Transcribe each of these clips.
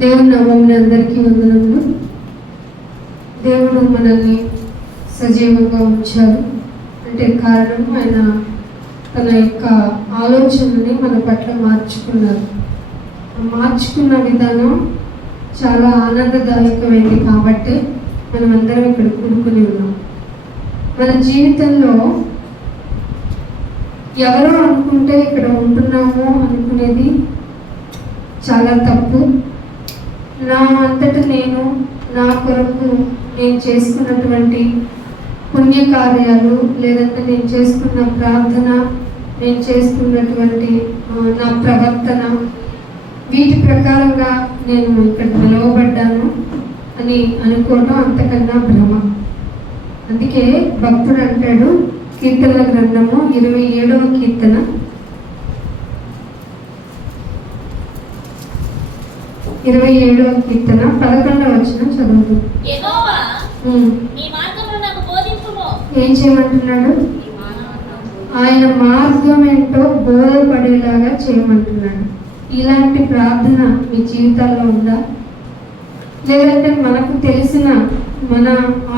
దేవుని నామమున అందరికీ వందనములు. దేవుడు మనల్ని సజీవంగా ఉంచారు అంటే కారణం ఆయన తన యొక్క ఆలోచనని మన పట్ల మార్చుకున్నారు. మార్చుకున్న విధానం చాలా ఆనందదాయకమైంది కాబట్టి మనం అందరం ఇక్కడ కూడుకుని ఉన్నాం. మన జీవితంలో ఎవరో అనుకుంటే ఇక్కడ ఉంటున్నాము అనుకునేది చాలా తప్పు. నా అంతట నేను నా కొరకు నేను చేసుకున్నటువంటి పుణ్యకార్యాలు, లేదంటే నేను చేసుకున్న ప్రార్థన, నేను చేసుకున్నటువంటి నా ప్రవర్తన, వీటి ప్రకారంగా నేను ఇక్కడ నిలవబడ్డాను అని అనుకోవడం అంతకన్నా భ్రమ. అందుకే భక్తుడు అంటాడు, కీర్తనల గ్రంథము 27వ కీర్తన 27వ కీర్తన 11వ వచనం చదువుతుంది. ఏం చేయమంటున్నాడు? ఆయన మార్గం ఏంటో బోధపడేలాగా చేయమంటున్నాడు. ఇలాంటి ప్రార్థన మీ జీవితాల్లో ఉందా? లేదంటే మనకు తెలిసిన మన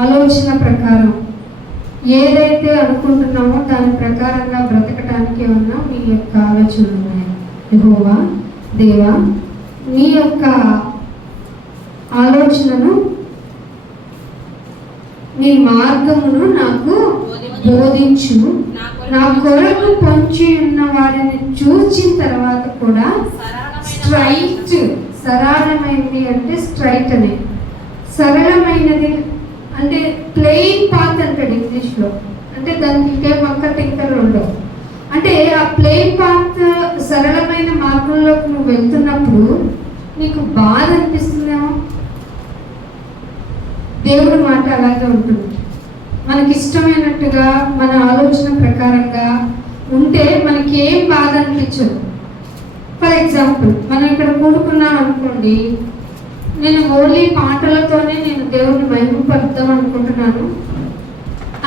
ఆలోచన ప్రకారం ఏదైతే అనుకుంటున్నామో దాని ప్రకారంగా బ్రతకడానికి ఏమన్నా మీ యొక్క ఆలోచనలు ఉన్నాయా? యెహోవా దేవా, నీ యొక్క ఆలోచనను, నీ మార్గమును నాకు బోధించు. నా కొరకు పొంచి ఉన్న వారిని చూచిన తర్వాత కూడా స్ట్రైట్, సరళమైనది అంటే స్ట్రైట్ అనే, సరళమైనది అంటే ప్లెయిన్ పాత్ అంటాడు ఇంగ్లీష్లో. అంటే దానికి ఇంకే పక్క టింకర్లు ఉండవు. అంటే ఆ ప్లెయిన్ పాత్, సరళమైన మార్గంలోకి నువ్వు వెళ్తున్నప్పుడు నీకు బాధ అనిపిస్తుందేమో. దేవుడి మాట అలాగే ఉంటుంది. మనకి ఇష్టమైనట్టుగా మన ఆలోచన ప్రకారంగా ఉంటే మనకి ఏం బాధ అనిపించదు. ఫర్ ఎగ్జాంపుల్, మనం ఇక్కడ కూడుకున్నాం అనుకోండి, నేను ఓన్లీ పాటలతోనే నేను దేవుడిని మహిమపరుద్దాం అనుకుంటున్నాను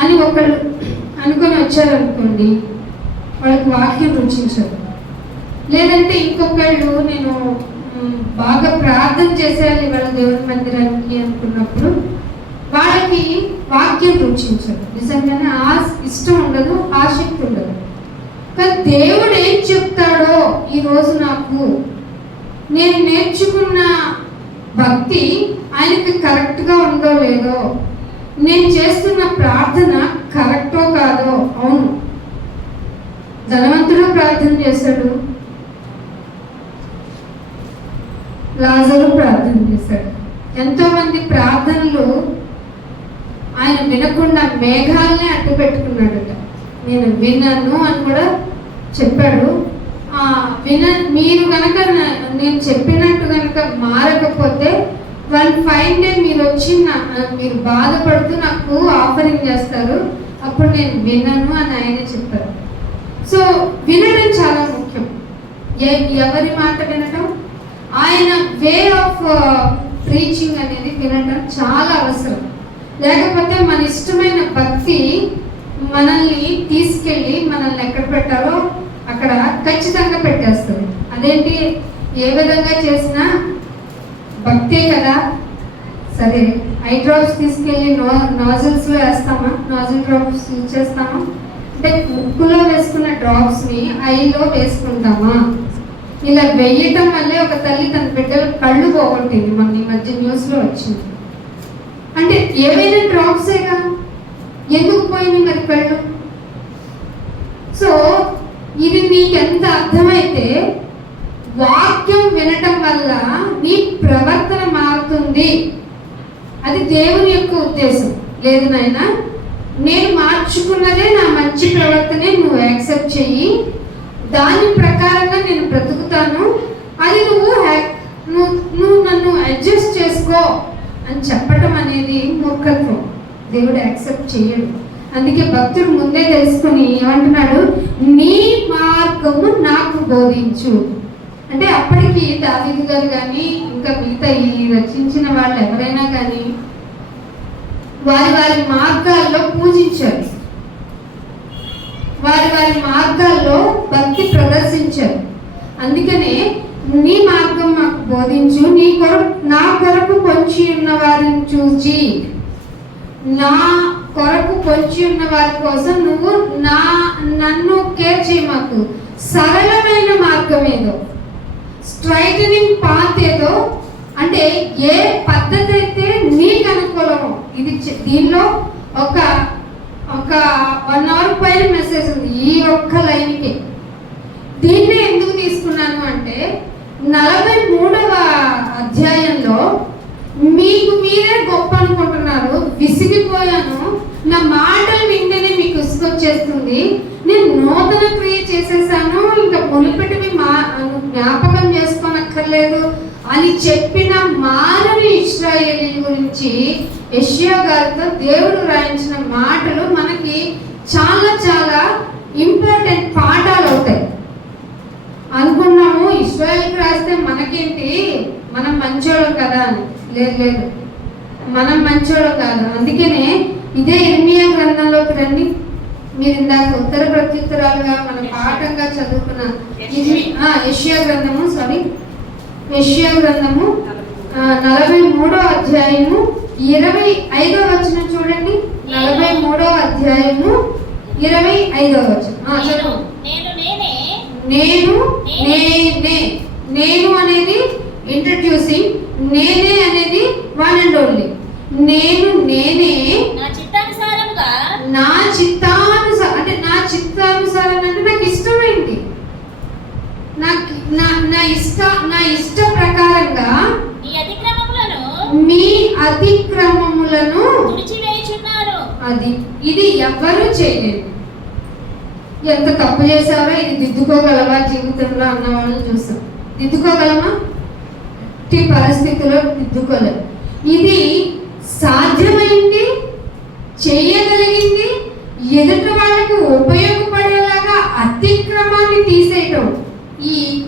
అని ఒకళ్ళు అనుకొని వచ్చారనుకోండి, వాళ్ళకి వాక్యం రుచించదు. లేదంటే ఇంకొకళ్ళు నేను బాగా ప్రార్థన చేసేయాలి వాళ్ళ దేవుని మందిరానికి అనుకున్నప్పుడు వాళ్ళకి వాక్యం రుచించదు. నిజంగానే ఇష్టం ఉండదు, ఆసక్తి ఉండదు. కానీ దేవుడు ఏం చెప్తాడో ఈరోజు నాకు, నేను నేర్చుకున్న భక్తి ఆయనకి కరెక్ట్గా ఉందో లేదో, నేను చేస్తున్న ప్రార్థన కరెక్టో కాదో. అవును, ధనవంతుడు ప్రార్థన చేశాడు, లాజరు ప్రార్థన చేశాడు. ఎంతోమంది ప్రార్థనలు ఆయన వినకుండా మేఘాలనే అడ్డు పెట్టుకున్నాడట. నేను విన్నాను అని కూడా చెప్పాడు. మీరు కనుక నేను చెప్పినట్టు కనుక మారకపోతే 1 డే మీరు వచ్చి మీరు బాధపడుతూ నాకు ఆఫరింగ్ చేస్తారు, అప్పుడు నేను వినను అని ఆయన చెప్పారు. సో వినడం చాలా ముఖ్యం. ఎవరి మాట వినటం, ఆయన వే ఆఫ్ ప్రీచింగ్ అనేది వినటం చాలా అవసరం. లేకపోతే మన ఇష్టమైన భక్తి మనల్ని తీసుకెళ్ళి మనల్ని ఎక్కడ పెట్టాలో అక్కడ ఖచ్చితంగా పెట్టేస్తుంది. అదేంటి, ఏ విధంగా చేసినా భక్తే కదా. సరే, ఐ డ్రాప్స్ తీసుకెళ్ళి నాజిల్స్లో వేస్తామా? Nozzle drops ఇచ్చేస్తామా? అంటే ముక్కులో వేసుకున్న డ్రాప్స్ని ఐలో వేసుకుంటామా? ఇలా వేయటం వల్లే ఒక తల్లి తన బిడ్డలు కళ్ళు పోగొట్టింది. మన ఈ మధ్య న్యూస్లో వచ్చింది. అంటే ఏవైనా డ్రాప్సేగా, ఎందుకు పోయింది మరి కళ్ళు? సో ఇది మీకు ఎంత అర్థమైతే వాక్యం వినటం వల్ల నీ ప్రవర్తన మారుతుంది. అది దేవుని యొక్క ఉద్దేశం. లేదు నాయనా, నేను మార్చుకున్నదే నా మంచి ప్రవర్తనే నువ్వు యాక్సెప్ట్ చెయ్యి, దాని ప్రకారంగా నేను బ్రతుకుతాను, అది నువ్వు నన్ను అడ్జస్ట్ చేసుకో అని చెప్పటం అనేది మూర్ఖత్వం. దేవుడు యాక్సెప్ట్ చేయడు. అందుకే భక్తుడు ముందే తెలుసుకుని ఏమంటున్నాడు, నీ మార్గము నాకు బోధించు. అంటే అప్పటికి దావీదు గారు కానీ ఇంకా మిగతా ఈ రచించిన వాళ్ళు ఎవరైనా కానీ వారి మార్గాల్లో పూజించారు, వారి మార్గాల్లో భక్తి ప్రదర్శించారు. అందుకనే నీ మార్గం మాకు బోధించు, నీ కొరకు కొరకు పొంచి ఉన్న వారిని చూచి, నా కొరకు పొంచి ఉన్న వారి కోసం నువ్వు నన్ను కేర్ చేయమాకు. సరళమైన మార్గం ఏదో, స్ట్రైటనింగ్ పాత్ ఏదో, అంటే ఏ పద్ధతి అయితే నీకు అనుకూలమో. ఇది దీనిలో ఒక 1 అవర్ పైన మెసేజ్ ఉంది ఈ ఒక్క లైన్కి. దీన్ని ఎందుకు తీసుకున్నాను అంటే 43వ అధ్యాయంలో మీకు మీరే గొప్ప అనుకుంటున్నారు, విసిగిపోయాను, నా మాటలు వింటేనే మీకు విసుగొచ్చేస్తుంది, నేను నూతన క్రియ చేసేసాను, ఇంకా మునుపటివి జ్ఞాపకం చేసుకోనక్కర్లేదు అని చెప్పిన మానని ఇశ్రాయేలీయుల గురించి యెషయా గారితో దేవుడు రాయించిన మాటలు మనకి చాలా చాలా ఇంపార్టెంట్ పాఠాలు అవుతాయి. అనుకున్నాము ఇశ్రాయేలుకి రాస్తే మనకేంటి, మనం మంచోళ్ళం కదా అని. లేదు, మనం మంచోళ్ళం కాదు. అందుకనే ఇదే ఇర్మియా గ్రంథంలోకి రండి. మీరు ఇందాక ఉత్తర ప్రత్యుత్తరాలుగా మన పాఠంగా చదువుకున్న యెషయా గ్రంథము 43వ అధ్యాయము 25వ వచనం చూడండి. 43వ అధ్యాయము 25వ వచనం. నేను అనేది ఇంట్రడ్యూసింగ్, నేనే అనేది వన్ అండ్ ఓన్లీ. నేనే నా చిత్తానుసారం అంటే నా నాకు ఇష్టమైంది, నా ఇష్ట ప్రకారంగా మీ అతిక్రమములను అది ఇది ఎవ్వరూ చేయలేదు. ఎంత తప్పు చేశారో ఇది దిద్దుకోగలవా జీవితంలో అన్న వాళ్ళని చూస్తాం. దిద్దుకోగలమా? పరిస్థితిలో దిద్దుకోలేము. ఇది సాధ్యమైంది, చేయగలిగింది, ఎదుటి వాళ్ళకి ఉపయోగపడేలాగా అతిక్రమాన్ని తీసేయటం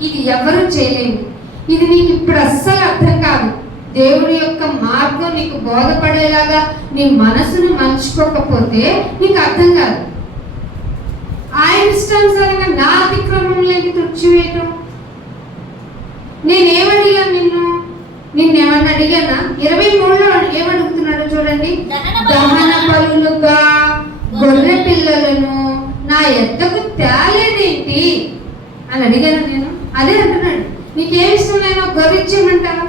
ఇది ఎవరు చేయలేము. ఇది నీకు ఇప్పుడు అస్సలు అర్థం కాదు. దేవుడి యొక్క మార్గం నీకు బోధపడేలాగా నీ మనసును మలుచుకోకపోతే నీకు అర్థం కాదు. ఆయన ఇష్టానుసారంగా నా అతిక్రమంలోకి తుడిచివేయటం. నేనేమడిగాను నిన్నేమన్నా అడిగానా? 23లో ఏమడుగుతున్నాడు చూడండి. దహన బలులుగా గొర్రె పిల్లలను నా యొద్దకు తేలేదేంటి అని అడిగాను నేను. అదే అంటున్నాడు, నీకేమిష్టం లేనో గొర్రె ఇచ్చేయమంటావా,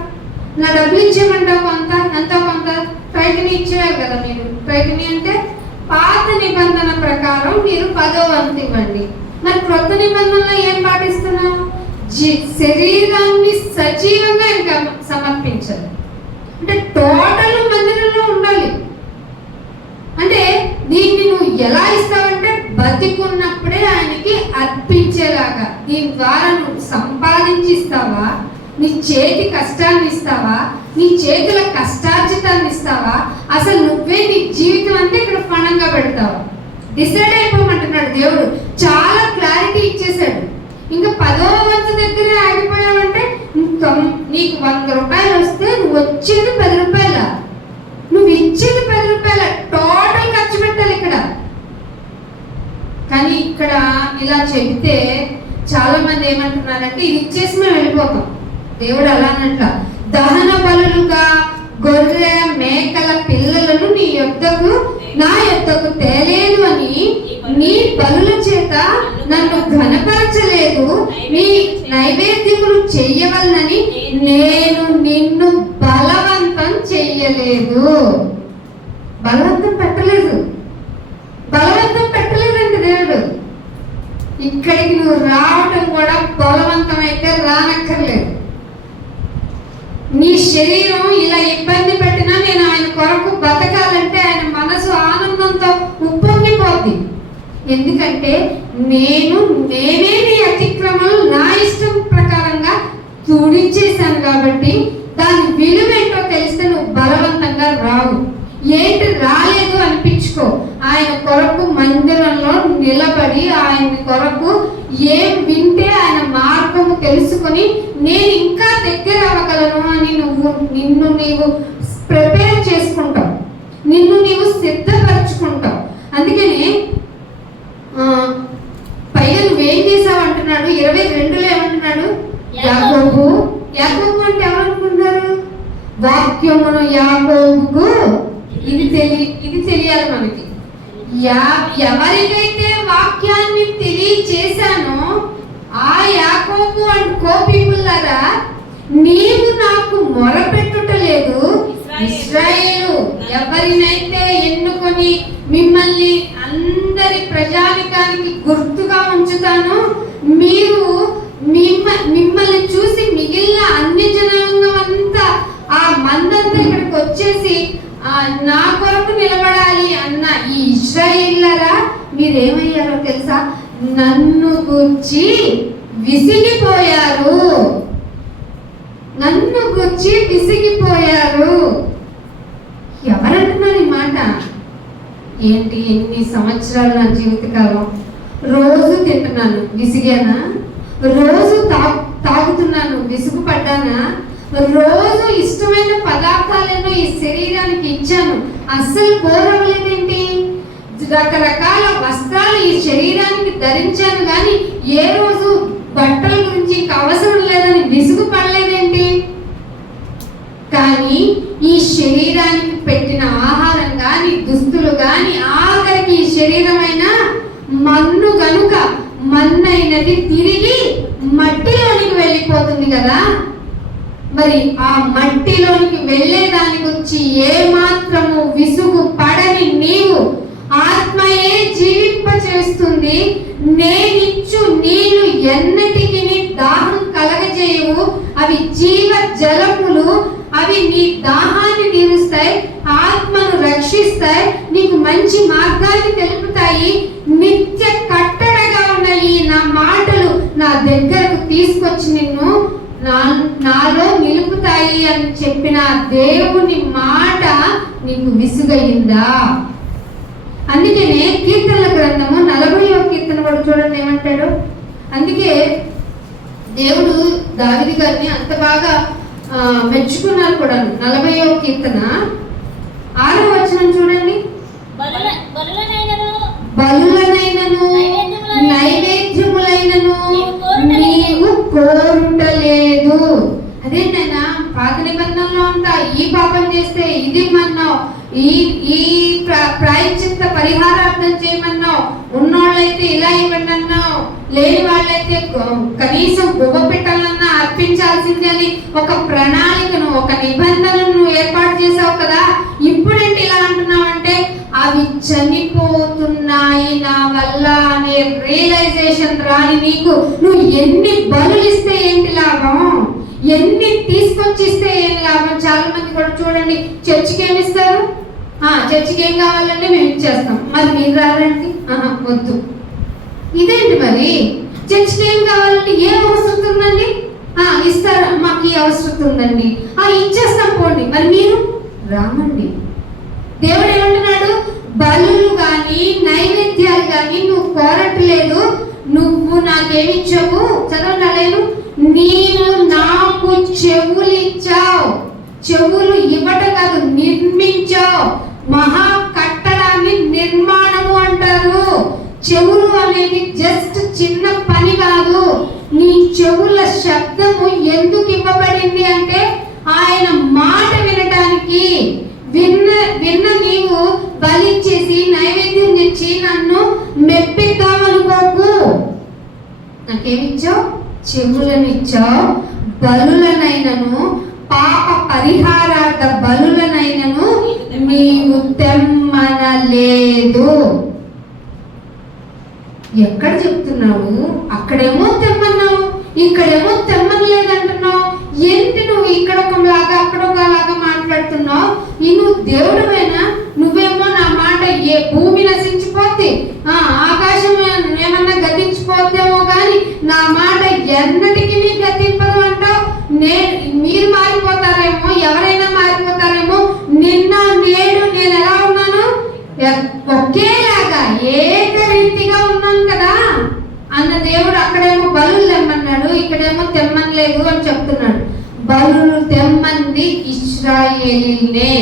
నా డబ్బులు ఇచ్చేయమంటావు, ఎంతో కొంత ప్రయత్నం ఇచ్చేవారు కదా మీరు. ప్రయత్నం అంటే పాత నిబంధన ప్రకారం మీరు 10వ వంతు ఇవ్వండి. మరి క్రొత్త నిబంధనలో ఏం పాటిస్తున్నావు? శరీరాన్ని సజీవంగా ఇంకా సమర్పించాలి. అంటే టోటల్ మందిరంలో ఉండాలి. అంటే దీన్ని నువ్వు ఎలా ఇస్తావంటే బతికున్నప్పుడే ఆయనకి అర్పించేలాగా. దీని ద్వారా నువ్వు సంపాదించి ఇస్తావా, నీ చేతి కష్టాన్ని ఇస్తావా, నీ చేతుల కష్టార్జితాన్ని ఇస్తావా, అసలు నువ్వే నీ జీవితం అంతా ఇక్కడ పణంగా పెడతావా? డిసైడ్ అయిపోమంటున్నాడు దేవుడు. చాలా క్లారిటీ ఇచ్చేసాడు. ఇంకా 10వ వంతు దగ్గరే ఆగిపోయావంటే నీకు 100 రూపాయలు వస్తే నువ్వు వచ్చేది 10 రూపాయల, నువ్వు ఇచ్చేది 10 రూపాయల, టోటల్ ఖర్చు పెట్టాలి ఇక్కడ. కానీ ఇక్కడ ఇలా చెబితే చాలా మంది ఏమంటున్నారంటే ఇది ఇచ్చేసి మేము వెళ్ళిపోతాం. దేవుడు అలా అన్నట్ల దహన బలులుగా గొర్రె మేకల పిల్లలను నా యొద్దకు తేలేదు అని నీ బలుల చేత నన్ను ఘనపరచలేదు, నీ నైవేద్యములు చెయ్యవలనని నేను నిన్ను బలవంతం చెయ్యలేదు. బలవంతం పెట్టలేదండి దేవుడు. ఇక్కడికి నువ్వు రావటం కూడా బలవంతం అయితే రానక్కర్లేదు. నీ శరీరం ఇలా ఇబ్బంది పెట్టినా నేను ఆయన కొరకు బతకాలంటే ఆయన మనసు ఆనందంతో ఉప్పొంగిపోద్ది. ఎందుకంటే నేనే నీ అతిక్రమలు నా ఇష్టం ప్రకారంగా తుడిచేశాను కాబట్టి దాని విలువ ఏంటో తెలిస్తే నువ్వు బలవంతంగా రావు. ఏంటి రాలేదు అనిపించుకో. ఆయన కొరకు మందిరంలో నిలబడి ఆయన కొరకు ఏం వింటే ఆయన మార్గము తెలుసుకొని నేను ఇంకా దగ్గర అవ్వగలను అని నిన్ను నీవు ప్రిపేర్ చేసుకుంటావు, నిన్ను నీవు సిద్ధపరచుకుంటావు. అందుకనే పైగా నువ్వేం చేసావు అంటున్నాడు. 22లో ఏమంటున్నాడు? యాకోబు అంటే ఎవరనుకుంటారు? వాక్యమును యాకోబుకు ఇది తెలియాలి మనకి. ఎవరికైతే వాక్యాన్ని తెలియచేశానో ఆ యాకోబు అండ్ కోపీపులారా, నీవు నాకు మొరపెట్టుటలేదు. ఇశ్రాయేలు, ఎవరినైతే ఎన్నుకొని మిమ్మల్ని అందరి ప్రజానికానికి గుర్తుగా ఉంచుతానో, మీరు మిమ్మల్ని చూసి మిగిలిన అన్ని జనాంగం అంతా ఆ మందంతా ఇక్కడికి వచ్చేసి నా కొరకు నిలబడాలి అన్న ఈ ఇశ్రాయేలులారా, మీరేమయ్యారో తెలుసా? నన్ను గురించి విసిగిపోయారు. నన్ను గురించి విసిగిపోయారు. ఎవరంటున్నారు ఈ మాట? ఏంటి, ఎన్ని సంవత్సరాలు నా జీవితకాలం రోజు తింటున్నాను, విసిగానా? రోజు తాగుతున్నాను, విసుగు పడ్డానా? రోజు ఇష్టమైన పదార్థాలను ఈ శరీరానికి ఇచ్చాను, అస్సలు కోరవలేదేంటి? రకరకాల వస్త్రాలు ఈ శరీరానికి ధరించాను, కానీ ఏ రోజు బట్టల గురించి ఇంకా అవసరం లేదని విసుగు పడలేదేంటి? కానీ ఈ శరీరానికి పెట్టిన ఆహారం కానీ, దుస్తులు కానీ, ఆఖరికి ఈ శరీరమైన మన్ను గనుక మన్నైనది తిరిగి మట్టిలోనికి వెళ్ళిపోతుంది కదా. మరి ఆ మట్టిలోనికి వెళ్ళేదాని గురించి ఏ మాత్రము విసుగు పడని నీవు, ఆత్మయే జీవింప చేస్తుంది. నేనిచ్చు నీళ్లు ఎన్నటికి దాహం కలగజేయవు. అవి జీవ జలములు. అవి నీ దాహాన్ని తీరుస్తాయి, ఆత్మను రక్షిస్తాయి, నీకు మంచి మార్గాన్ని తెలుపుతాయి. నిత్య కట్టడగా ఉన్న ఈ నా మాటలు నా దగ్గరకు తీసుకొచ్చి నిన్ను నాలో నిలుపుతాయి అని చెప్పిన దేవుని మాట నీకు విసుగయిందా? అందుకనే కీర్తనల గ్రంథము 40వ కీర్తన కూడా చూడండి ఏమంటాడు. అందుకే దేవుడు దావీదు గారిని అంత బాగా మెచ్చుకున్నారు కూడా. 40వ కీర్తన 6వ వచనం చూడండి. బలులనైనను నైవేద్యములైనను నీవు కోరుటలేదు. అదేంటైనా పాత నిబంధనలో అంతా ఈ పాపం చేస్తే ఇది మన్నావు, ఈ ప్రాయశ్చిత్త పరిహారార్థం చేయమన్నావు, ఉన్నోళ్ళైతే ఇలా ఇవ్వండి అన్నావు, లేని వాళ్ళైతే కనీసం గువ్వ పెట్టాలన్నా అర్పించాల్సింది అని ఒక ప్రణాళికను, ఒక నిబంధనను ఏర్పాటు చేసావు కదా. ఇప్పుడేంటి ఇలా అంటున్నావు అంటే, అవి చనిపోతున్నాయి నా వల్ల అనే రియలైజేషన్ రాని నీకు నువ్వు ఎన్ని బలులు ఇస్తే ఏంటి లాభం, ఎన్ని తీసుకొచ్చి ఇస్తే ఏం లాభం? చాలా మంది కూడా చూడండి, చర్చికి ఏమి ఇస్తారు? చర్చికి ఏం కావాలంటే మేము ఇచ్చేస్తాం, మరి మీరు రారండి, వద్దు. ఇదేంటి మరి? చర్చికి ఏం కావాలంటే ఏం అవసరం ఉందండి? ఇస్తారు, మాకు ఈ అవసరం ఉందండి, ఇచ్చేస్తాం పోండి, మరి మీరు రామండి. దేవుడు ఏమంటున్నాడు? బలులు కానీ నైవేద్యాలు కానీ నువ్వు కోరట్లేదు, నువ్వు నాకేమిచ్చావు చదవలేను. నీవు నాకు చెవులు ఇచ్చావు. చెవులు ఇవ్వట కాదు, నిర్మించావు. మహా కట్టడాన్ని నిర్మాణము అంటారు. చెవులు అనేది జస్ట్ చిన్న పని కాదు. నీ చెవుల శబ్దము ఎందుకు ఇవ్వబడింది అంటే ఆయన మాట వినటానికి. విన్న నీవు బలిచ్చేసి నైవేద్యం తెచ్చి నన్ను మెప్పిద్దామనుకోకు. నాకేమిచ్చావు? చెవులనిచ్చావు. బలులనైనను పాప పరిహారార్థ బలులనైనను నీవు తెమ్మనలేదు. ఎక్కడ చెప్తున్నావు? అక్కడేమో తెమ్మన్నావు, ఇక్కడేమో తెమ్మనలేదంటున్నావు. ఏంటి నువ్వు ఇక్కడ ఒకలాగా అక్కడ ఒకలాగా మాట్లాడుతున్నావు? నువ్వు దేవుడువేనా? నువ్వేమో నా మాట ఏ భూమి నశించిపోద్ది, ఆకాశం ఏమన్నా గతించిపోద్దేమో కానీ నా మాట ఎన్నటికీ గతింపదు అంటావు. మీరు మారిపోతారేమో, ఎవరైనా మారిపోతారేమో, నిన్న నేడు నేను ఎలా ఉన్నాను? ఒకేలాగా ఏకరీతిగా ఉన్నాను కదా అన్న దేవుడు అక్కడేమో బలులు తెమ్మన్నాడు, ఇక్కడేమో తెమ్మనలేదు అని చెప్తున్నాడు. బలులు తెమ్మంది ఇశ్రాయేలీనే,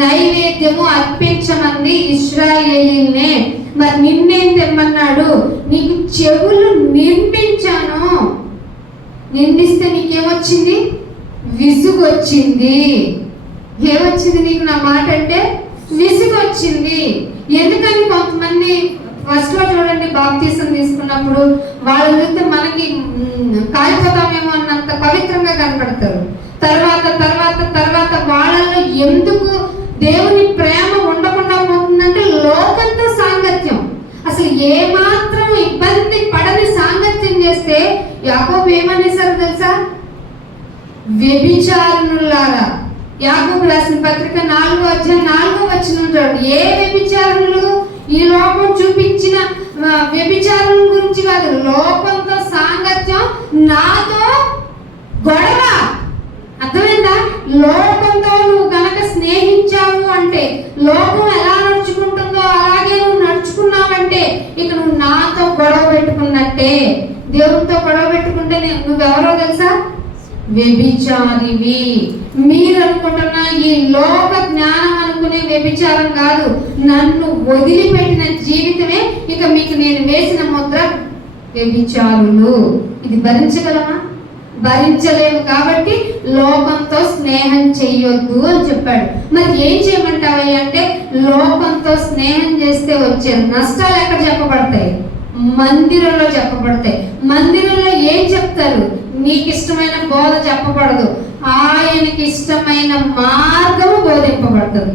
నైవేద్యము అర్పించమంది ఇశ్రాయేలీనే. మరి నిన్నేం తెమ్మన్నాడు? నీకు చెవులు నిర్మించాను. నిందిస్తే నీకేమొచ్చింది? విసుగు వచ్చింది. ఏమొచ్చింది నీకు నా మాట అంటే? విసుగు వచ్చింది. ఎందుకని కొంతమంది ఫస్ట్ లో చూడండి, బాప్తీసం తీసుకున్నప్పుడు వాళ్ళు చూస్తే మనకి కాలిపోతామేమో అన్నంత పవిత్రంగా కనపడతారు. తర్వాత తర్వాత తర్వాత వాళ్ళలో ఎందుకు దేవుని ప్రేమ ఉండకుండా పోతుందంటే లోకంతో సాంగత్యం. అసలు ఏమాత్రం ఇబ్బంది పడని సాంగత్యం చేస్తే యాకోబు ఏమనేసారు తెలుసా? వ్యభిచారులారా. యాకోబు రాసిన పత్రిక 4:4 చూడండి. ఏ వ్యభిచారులు? ఈ లోకం చూపించిన వ్యభిచారం గురించి కాదు, లోకంతో సాంగత్యం, నాతో గొడవ. అర్థమైందా? లోకంతో నువ్వు గనక స్నేహించావు అంటే, లోకం ఎలా నడుచుకుంటుందో అలాగే నువ్వు నడుచుకున్నావంటే ఇక నువ్వు నాతో గొడవ పెట్టుకున్నట్టే. దేవునితో గొడవ పెట్టుకుంటే నువ్వెవరో తెలుసా? వ్యభిచారివి. మీరు అనుకుంటున్న ఈ లోక జ్ఞానం అనుకునే వ్యభిచారం కాదు, నన్ను వదిలిపెట్టిన జీవితమే ఇక మీకు నేను వేసిన ముద్ర వ్యభిచారులు. ఇది భరించగలమా? భరించలేము. కాబట్టి లోకంతో స్నేహం చెయ్యొద్దు అని చెప్పాడు. మరి ఏం చేయమంటావయ్య అంటే, లోకంతో స్నేహం చేస్తే వచ్చే నష్టాలు ఎక్కడ చెప్పబడతాయి? మందిరంలో చెప్పబడతాయి. మందిరంలో ఏం చెప్తారు? నీకు ఇష్టమైన బోధ చెప్పబడదు, ఆయనకి ఇష్టమైన మార్గము బోధింపబడుతుంది.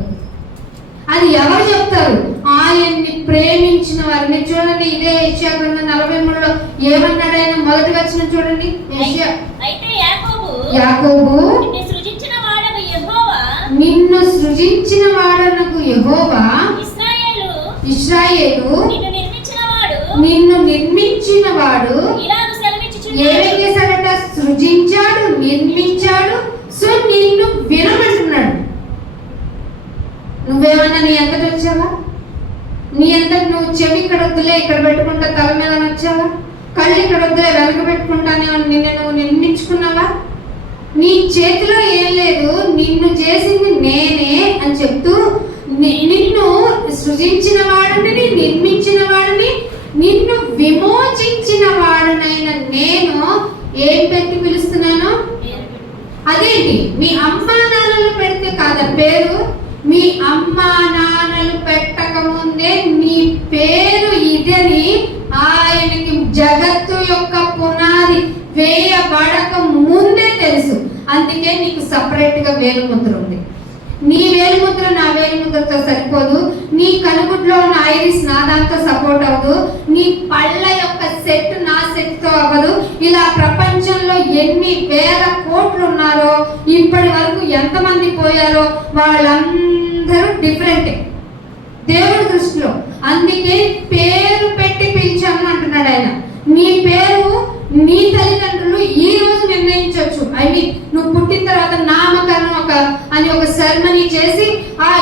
అది ఎవరు చెప్తారు? ఆయన్ని ప్రేమించిన వారిని. చూడండి, ఇదే యెషయా గ్రంథం 43లో ఏమన్నాడు ఆయన? మొదటి వచనం చూడండి. యాకోబు నిన్ను సృజించిన వాడనకు యెహోవా, ఇశ్రాయేలు నిన్ను నిర్మించిన వాడు ఏమేం చేశాడట? సృజించాడు, నిర్మించాడు. సో నిన్ను వినమంటున్నాడు. నువ్వేమన్నా నీ అంతటి వచ్చావా? నీ అంతటి నువ్వు చెవి ఇక్కడ వద్దులే ఇక్కడ పెట్టుకుంటా తల మీద వచ్చావా? కళ్ళు ఇక్కడ వద్దులే వెనక పెట్టుకుంటానే నిన్ను నువ్వు నిర్మించుకున్నావా? నీ చేతిలో ఏం లేదు, నిన్ను చేసింది నేనే అని చెప్తూ నిన్ను సృజించిన వాడిని, నిర్మించిన వాడిని, నిన్ను విమోచించిన వాడునైన నేను ఏం పెట్టి పిలుస్తున్నాను? అదేంటి? మీ అమ్మా నాన్నలు పెడితే కాదా పేరు? మీ అమ్మా నాన్నలు పెట్టక ముందే నీ పేరు ఇదని ఆయనకి జగత్తు యొక్క పునాది వేయబడక ముందే తెలుసు. అందుకే నీకు సపరేట్ గా వేలుముద్ర ఉంది. నీ వేలుముద్ర నా వేలుముద్రతో సరిపోదు. నీ కనుగుడ్లో ఉన్న ఐరిస్ నా దాంతో సపోర్ట్ అవ్వదు. నీ పళ్ళ యొక్క సెట్ నా సెట్ తో అవ్వదు. ఇలా ప్రపంచంలో ఎన్ని వేల కోట్లు ఉన్నారో, ఇప్పటి వరకు ఎంతమంది పోయారో వాళ్ళందరూ డిఫరెంటే దేవుడి దృష్టిలో. అందుకే పేరు పెట్టి పిలిచాను అంటున్నాడు ఆయన. నీ పేరు నీ తల్లిదండ్రులు ఈ రోజు నిర్ణయించవచ్చు. ఐ మీన్ నువ్వు పుట్టిన తర్వాత నామకరణం అని ఒక సెరమనీ చేసి,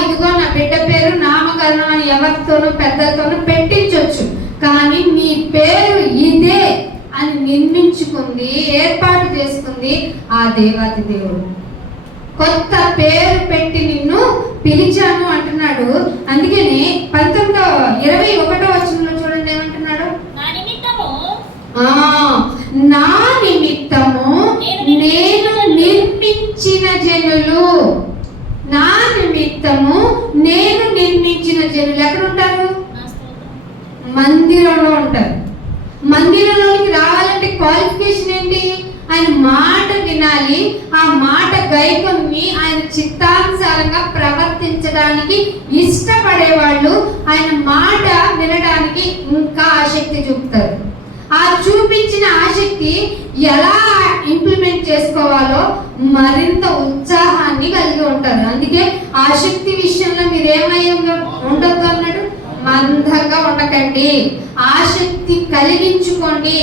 ఇదిగో నా బిడ్డ పేరు నామకరణం అని ఎవరితోనూ పెద్దలతోనూ పెట్టించవచ్చు. కానీ నీ పేరు ఇదే అని నిర్మించుకుంది, ఏర్పాటు చేసుకుంది ఆ దేవాది దేవుడు. కొత్త పేరు పెట్టి నిన్ను పిలిచాను అంటున్నాడు. అందుకని 21వ వచనంలో చూడండి ఏమంటున్నాడు? నా నిమిత్తము నేను నిర్మించిన జనులు. నా నిమిత్తము నేను నిర్మించిన జనులు ఎక్కడ ఉంటారు? మందిరంలో ఉంటారు. మందిరంలోకి రావాలంటే క్వాలిఫికేషన్ ఏంటి? ఆయన మాట వినాలి, ఆ మాట గైకొని ఆయన చిత్తానుసారంగా ప్రవర్తించడానికి ఇష్టపడేవాళ్ళు ఆయన మాట వినడానికి ఇంకా ఆసక్తి చూపుతారు. ఆ చూపించిన ఆసక్తి ఎలా ఇంప్లిమెంట్ చేసుకోవాలో మరింత ఉత్సాహాన్ని కలిగి ఉంటారు. అందుకే ఆసక్తి విషయంలో మీరు ఏమై ఉండొద్దు అన్నాడు? మందంగా ఉండకండి, ఆసక్తి కలిగించుకోండి.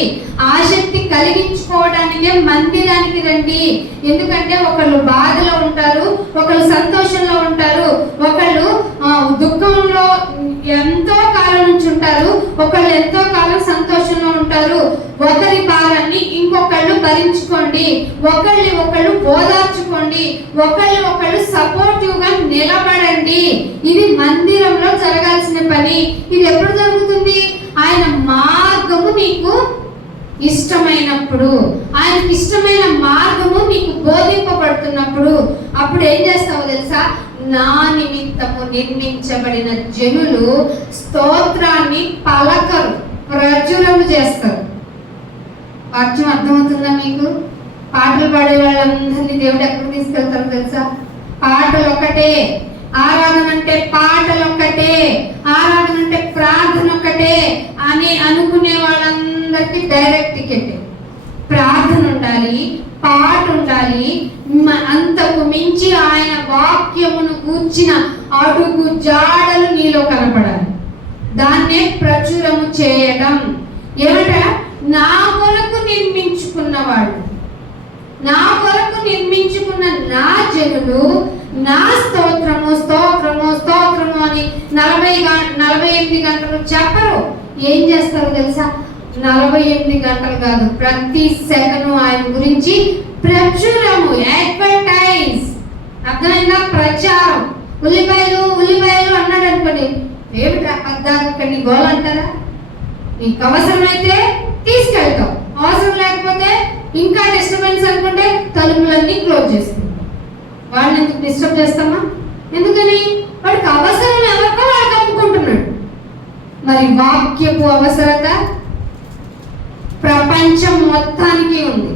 ఆసక్తి కలిగించుకోవడానికే మందిరానికి రండి. ఎందుకంటే ఒకళ్ళు బాధలో ఉంటారు, ఒకళ్ళు సంతోషంలో ఉంటారు, ఒకళ్ళు దుఃఖంలో ఎంతో కాలం నుంచి ఉంటారు, ఒకళ్ళు ఎంతో కాలం సంతోషంలో ఉంటారు. ఒకరి భారాన్ని ఇంకొకళ్ళు భరించుకోండి, ఒకళ్ళు ఓదార్చుకోండి, ఒకళ్ళు సపోర్టివ్ గా నిలబడండి. ఇది మందిరంలో జరగాల్సిన పని. ఇది ఎప్పుడు జరుగుతుంది? ఆయన మార్గము నీకు ఇష్టమైనప్పుడు, ఆయనకి ఇష్టమైన మార్గము నీకు బోధింపబడుతున్నప్పుడు అప్పుడు ఏం చేస్తావో తెలుసా? నా నిమిత్తము నిర్మించబడిన జనులు స్తోత్రాన్ని పలకరు, ప్రచురము చేస్తారు. వాక్యం అర్థమవుతుందా మీకు? పాటలు పాడే వాళ్ళందరినీ దేవుడు ఎక్కడికి తీసుకెళ్తారు తెలుసా? పాటలు ఒకటే, ఆరాధన అంటే పాటలు ఒక్కటే, ఆరాధన అంటే ప్రార్థన ఒక్కటే అని అనుకునే వాళ్ళందరికీ డైరెక్ట్ టికెట్. ప్రార్థన ఉండాలి, పాట ఉండాలి, అంతకు మించి ఆయన వాక్యమును కూర్చిన అడుగు జాడలు నీలో కనపడాలి. దాన్నే ప్రచురము చేయడం. ఏమంట? నా కొరకు నిర్మించుకున్నవాడు, నా కొరకు నిర్మించుకున్న నా జనులు నా స్తోత్రము స్తోత్రము స్తోత్రము అని 48 గంటలు చెప్పరు. ఏం చేస్తారో తెలుసా? 48 గంటలు కాదు, ప్రతి సెకను ఆయన గురించి ప్రచురము, అడ్వర్టైజ్. అర్థమైందా? ప్రచారం. ఉల్లిపాయలు ఉల్లిపాయలు అన్నాడు అనుకోండి, ఏమిట్రా పద్దాకని గోల్ అంటారా? నీకు అవసరమైతే తీసుకెళ్తాం, అవసరం లేకపోతే ఇంకా డిస్టర్బెన్స్ అనుకుంటే తలుపులన్నీ క్లోజ్ చేసుకుంటాం. వాళ్ళని ఎందుకు డిస్టర్బ్ చేస్తామా? ఎందుకని? వాడికి అవసరం ఎవరికో వాడికి అమ్ముకుంటున్నాడు. మరి వాక్యపు అవసరత ప్రపంచం మొత్తానికి ఉంది.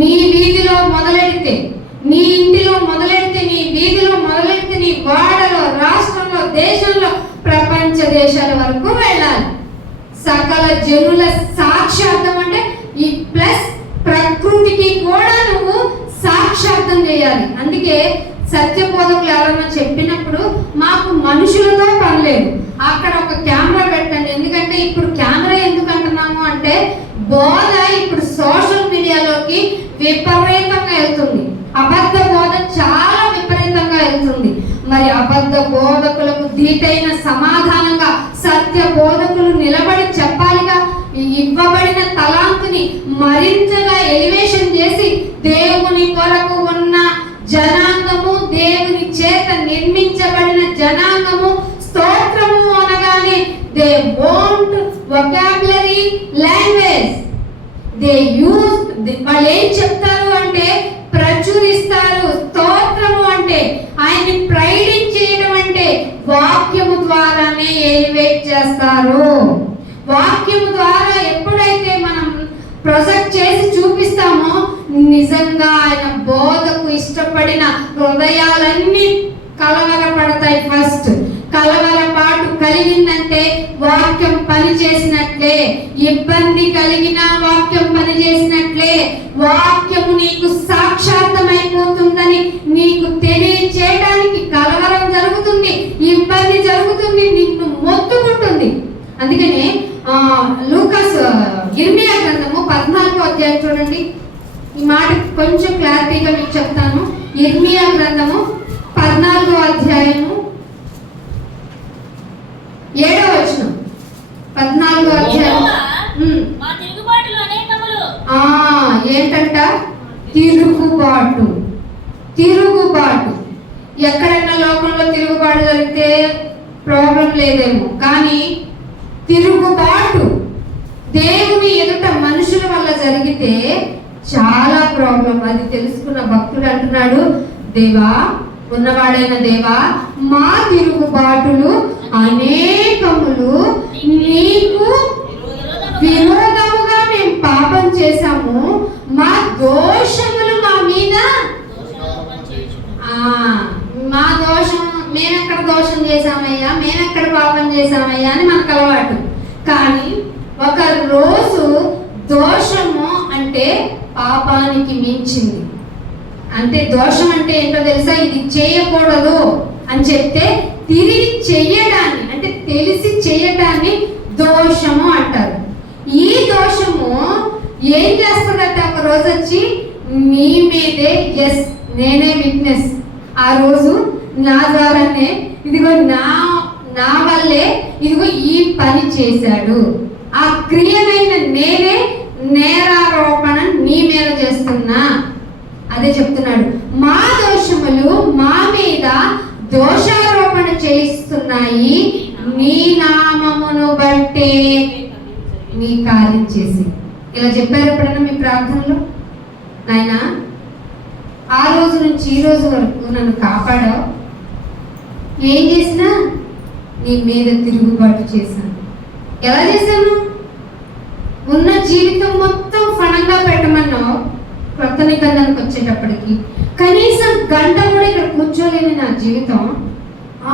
నీ వీధిలో మొదలెడితే, నీ ఇంటిలో మొదలెడితే, నీ వీధిలో మొదలెడితే, నీ వాడలో, రాష్ట్రంలో, దేశంలో, ప్రపంచ దేశాల వరకు వెళ్ళాలి. సకల జనుల సాక్షార్థం అంటే ఈ ప్లస్ ప్రకృతికి కూడా నువ్వు సాక్షార్థం చేయాలి. అందుకే సత్యబోధకులు ఎవరైనా చెప్పినప్పుడు మాకు మనుషులతో పని లేదు, అక్కడ ఒక కెమెరా పెట్టండి. ఎందుకంటే ఇప్పుడు కెమెరా ఎందుకు అంటున్నాము అంటే బోధ ఇప్పుడు సోషల్ మీడియాలోకి విపరీతంగా వెళ్తుంది. అబద్ధ బోధ చాలా విపరీతంగా వెళ్తుంది. మరి అబద్ధ బోధకులకు ధీటైన సమాధానంగా సత్య బోధకులు నిలబడి చెప్పాలిగా. ఇవ్వబడిన తలాంతుని మరింతగా ఎలివేషన్ చేసి దేవుని కొరకు ఉన్న జనాంగము, దేవుని చేత నిర్మించబడిన జనాంగము, స్తోత్రము అనగానే they want vocabulary language. They use, వాళ్ళు ఏం చెప్తారు అంటే ప్రచురిస్తారు. స్తోత్రము అంటే ఆయన్ని ప్రైడింగ్ చేయడం అంటే వాక్యము ద్వారానే ఎలివేట్ చేస్తారు. వాక్యము ద్వారా ఎప్పుడైతే మనం ప్రొజెక్ట్ చేసి చూపిస్తామో నిజంగా ఆయన బోధకు ఇష్టపడిన హృదయాలన్నీ కలవరపడతాయి. ఫస్ట్ కలవరపాటు కలిగిందంటే వాక్యం పని చేసినట్లే, ఇబ్బంది కలిగిన వాక్యం పని చేసినట్లే. వాక్యము నీకు సాక్షాత్మైపోతుందని నీకు తెలియచేయడానికి కలవరం జరుగుతుంది, ఇబ్బంది జరుగుతుంది, నిన్ను మొత్తుకుంటుంది. అందుకనే లూకాస్ ఇర్మియా గ్రంథము 14వ అధ్యాయం చూడండి. ఈ మాట కొంచెం క్లారిటీగా మీకు చెప్తాను. ఇర్మియా గ్రంథము 14వ అధ్యాయము 7వ వచనం. 14వ అధ్యాయం ఏంటంట? తిరుగుబాటు. తిరుగుబాటు. ఎక్కడైనా లోకంలో తిరుగుబాటు జరిగితే ప్రాబ్లం లేదేమో, కానీ తిరుగుబాటు దేవుని ఎదుట మనుషుల వల్ల జరిగితే చాలా ప్రాబ్లం. అది తెలుసుకున్న భక్తుడు అంటున్నాడు, దేవా, ఉన్నవాడైన దేవా, మా తిరుగుబాటులు అనేకములు నీకు విరోధముగా మేము పాపం చేశాము, మా దోషములు మా మీద. మా దోషం, మేమెక్కడ దోషం చేశామయ్యా, మేమెక్కడ పాపం చేశామయ్యా అని మనకు అలవాటు. కానీ ఒక రోజు దోషము అంటే పాపానికి మించింది. అంటే దోషం అంటే ఏంటో తెలుసా? ఇది చేయకూడదు అని చెప్తే తిరిగి చెయ్యడాన్ని, అంటే తెలిసి చేయడాన్ని దోషము అంటారు. ఈ దోషము ఏం చేస్తుందట? ఒక రోజు వచ్చి మీ మీదే, ఎస్ నేనే విట్నెస్, ఆ రోజు నా ద్వారానే, ఇదిగో నా వల్లే ఇదిగో ఈ పని చేశాడు, ఆ క్రియనైన నేనే నేరారోపణ నీ మీద చేస్తున్నా. అదే చెప్తున్నాడు, మా దోషములు మా మీద దోషారోపణ చేయిస్తున్నాయి, నీ నామమును బట్టే నీ కార్యం చేసి. ఇలా చెప్పారు ఎప్పుడైనా మీ ప్రార్థనలో? నాయనా, ఆ రోజు నుంచి ఈ రోజు వరకు నన్ను కాపాడావు, ఏం చేసినా నీ మీద తిరుగుబాటు చేశాను. ఎలా చేశాను? ఉన్న జీవితం మొత్తం ఫణంగా పెట్టమన్నావు. కొత్త నిబంధనకు వచ్చేటప్పటికి కనీసం గంట కూడా ఇక్కడ కూర్చోలేని నా జీవితం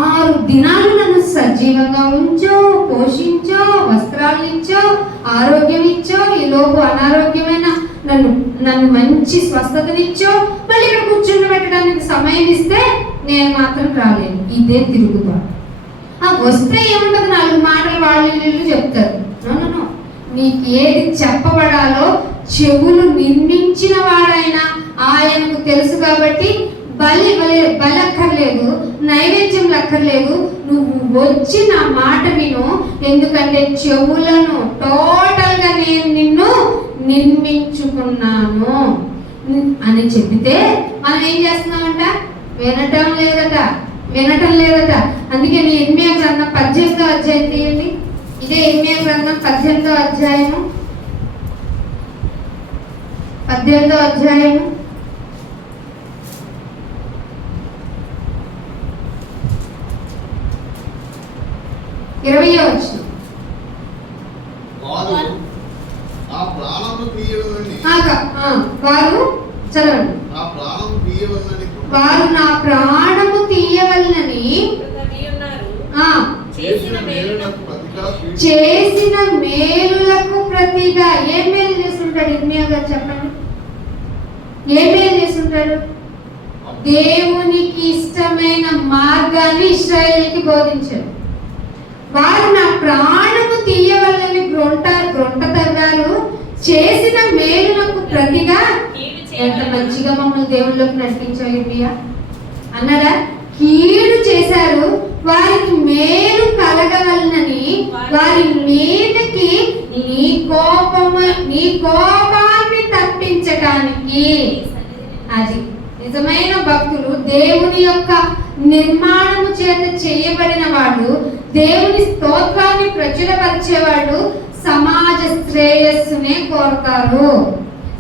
6 దినాలు నన్ను సజీవంగా ఉంచో, పోషించో, వస్త్రాలు ఇచ్చో, ఆరోగ్యం ఇచ్చో, ఈ లోపు అనారోగ్యమైన నన్ను మంచి స్వస్థతనిచ్చో, మళ్ళీ ఇక్కడ కూర్చుని పెట్టడానికి సమయం ఇస్తే నేను మాత్రం రాలేను. ఇదే తిరుగుబాటు. వస్తే ఏముంటుంది, 4 మాటలు వాళ్ళు చెప్తారు. నో, మీకు ఏది చెప్పబడాలో చెవులు నిర్మించిన వాడైనా ఆయనకు తెలుసు. కాబట్టి బలక్కర్లేదు, నైవేద్యం లక్కర్లేదు, నువ్వు వచ్చి నా మాట విను. ఎందుకంటే చెవులను టోటల్గా నేను నిన్ను నిర్మించుకున్నాను అని చెబితే మనం ఏం చేస్తున్నామంట? వినటం లేదట. అందుకే నీ ఇర్మియా గ్రంథం 18వ అధ్యాయం తీయండి. ఇదే ఇర్మియా గ్రంథం 18వ అధ్యాయము 20వ వచనం. వారు చదవండి. వారు నా ప్రాణము తీయవలనని చేసిన మేలులకు ప్రతిగా. ఏం మేలు చేస్తుంటాడు ఇర్మియా గారు చెప్పండి? ఏం మేలు చేస్తుంటాడు? దేవునికి ఇష్టమైన మార్గాన్ని ఇశ్రాయేలుకి బోధించాడు. వారు నా ప్రాణము తీయవలని గ్రొంట తవ్వారు, చేసిన మేలులకు ప్రతిగా. ఎంత మంచిగా మమ్మల్ని దేవుళ్ళకి నడిపించావు ఇర్మియా అన్నాడా? కీడు చేశారు, వారికి మేలు కలగవలనని వారి మీదకి నీ కోపాన్ని తప్పించడానికి. అది నిజమైన భక్తులు, దేవుని యొక్క నిర్మాణము చేత చేయబడిన వాళ్ళు, దేవుని స్తోత్రాన్ని ప్రచురపరిచేవాళ్ళు సమాజ శ్రేయస్సునే కోరుతారు,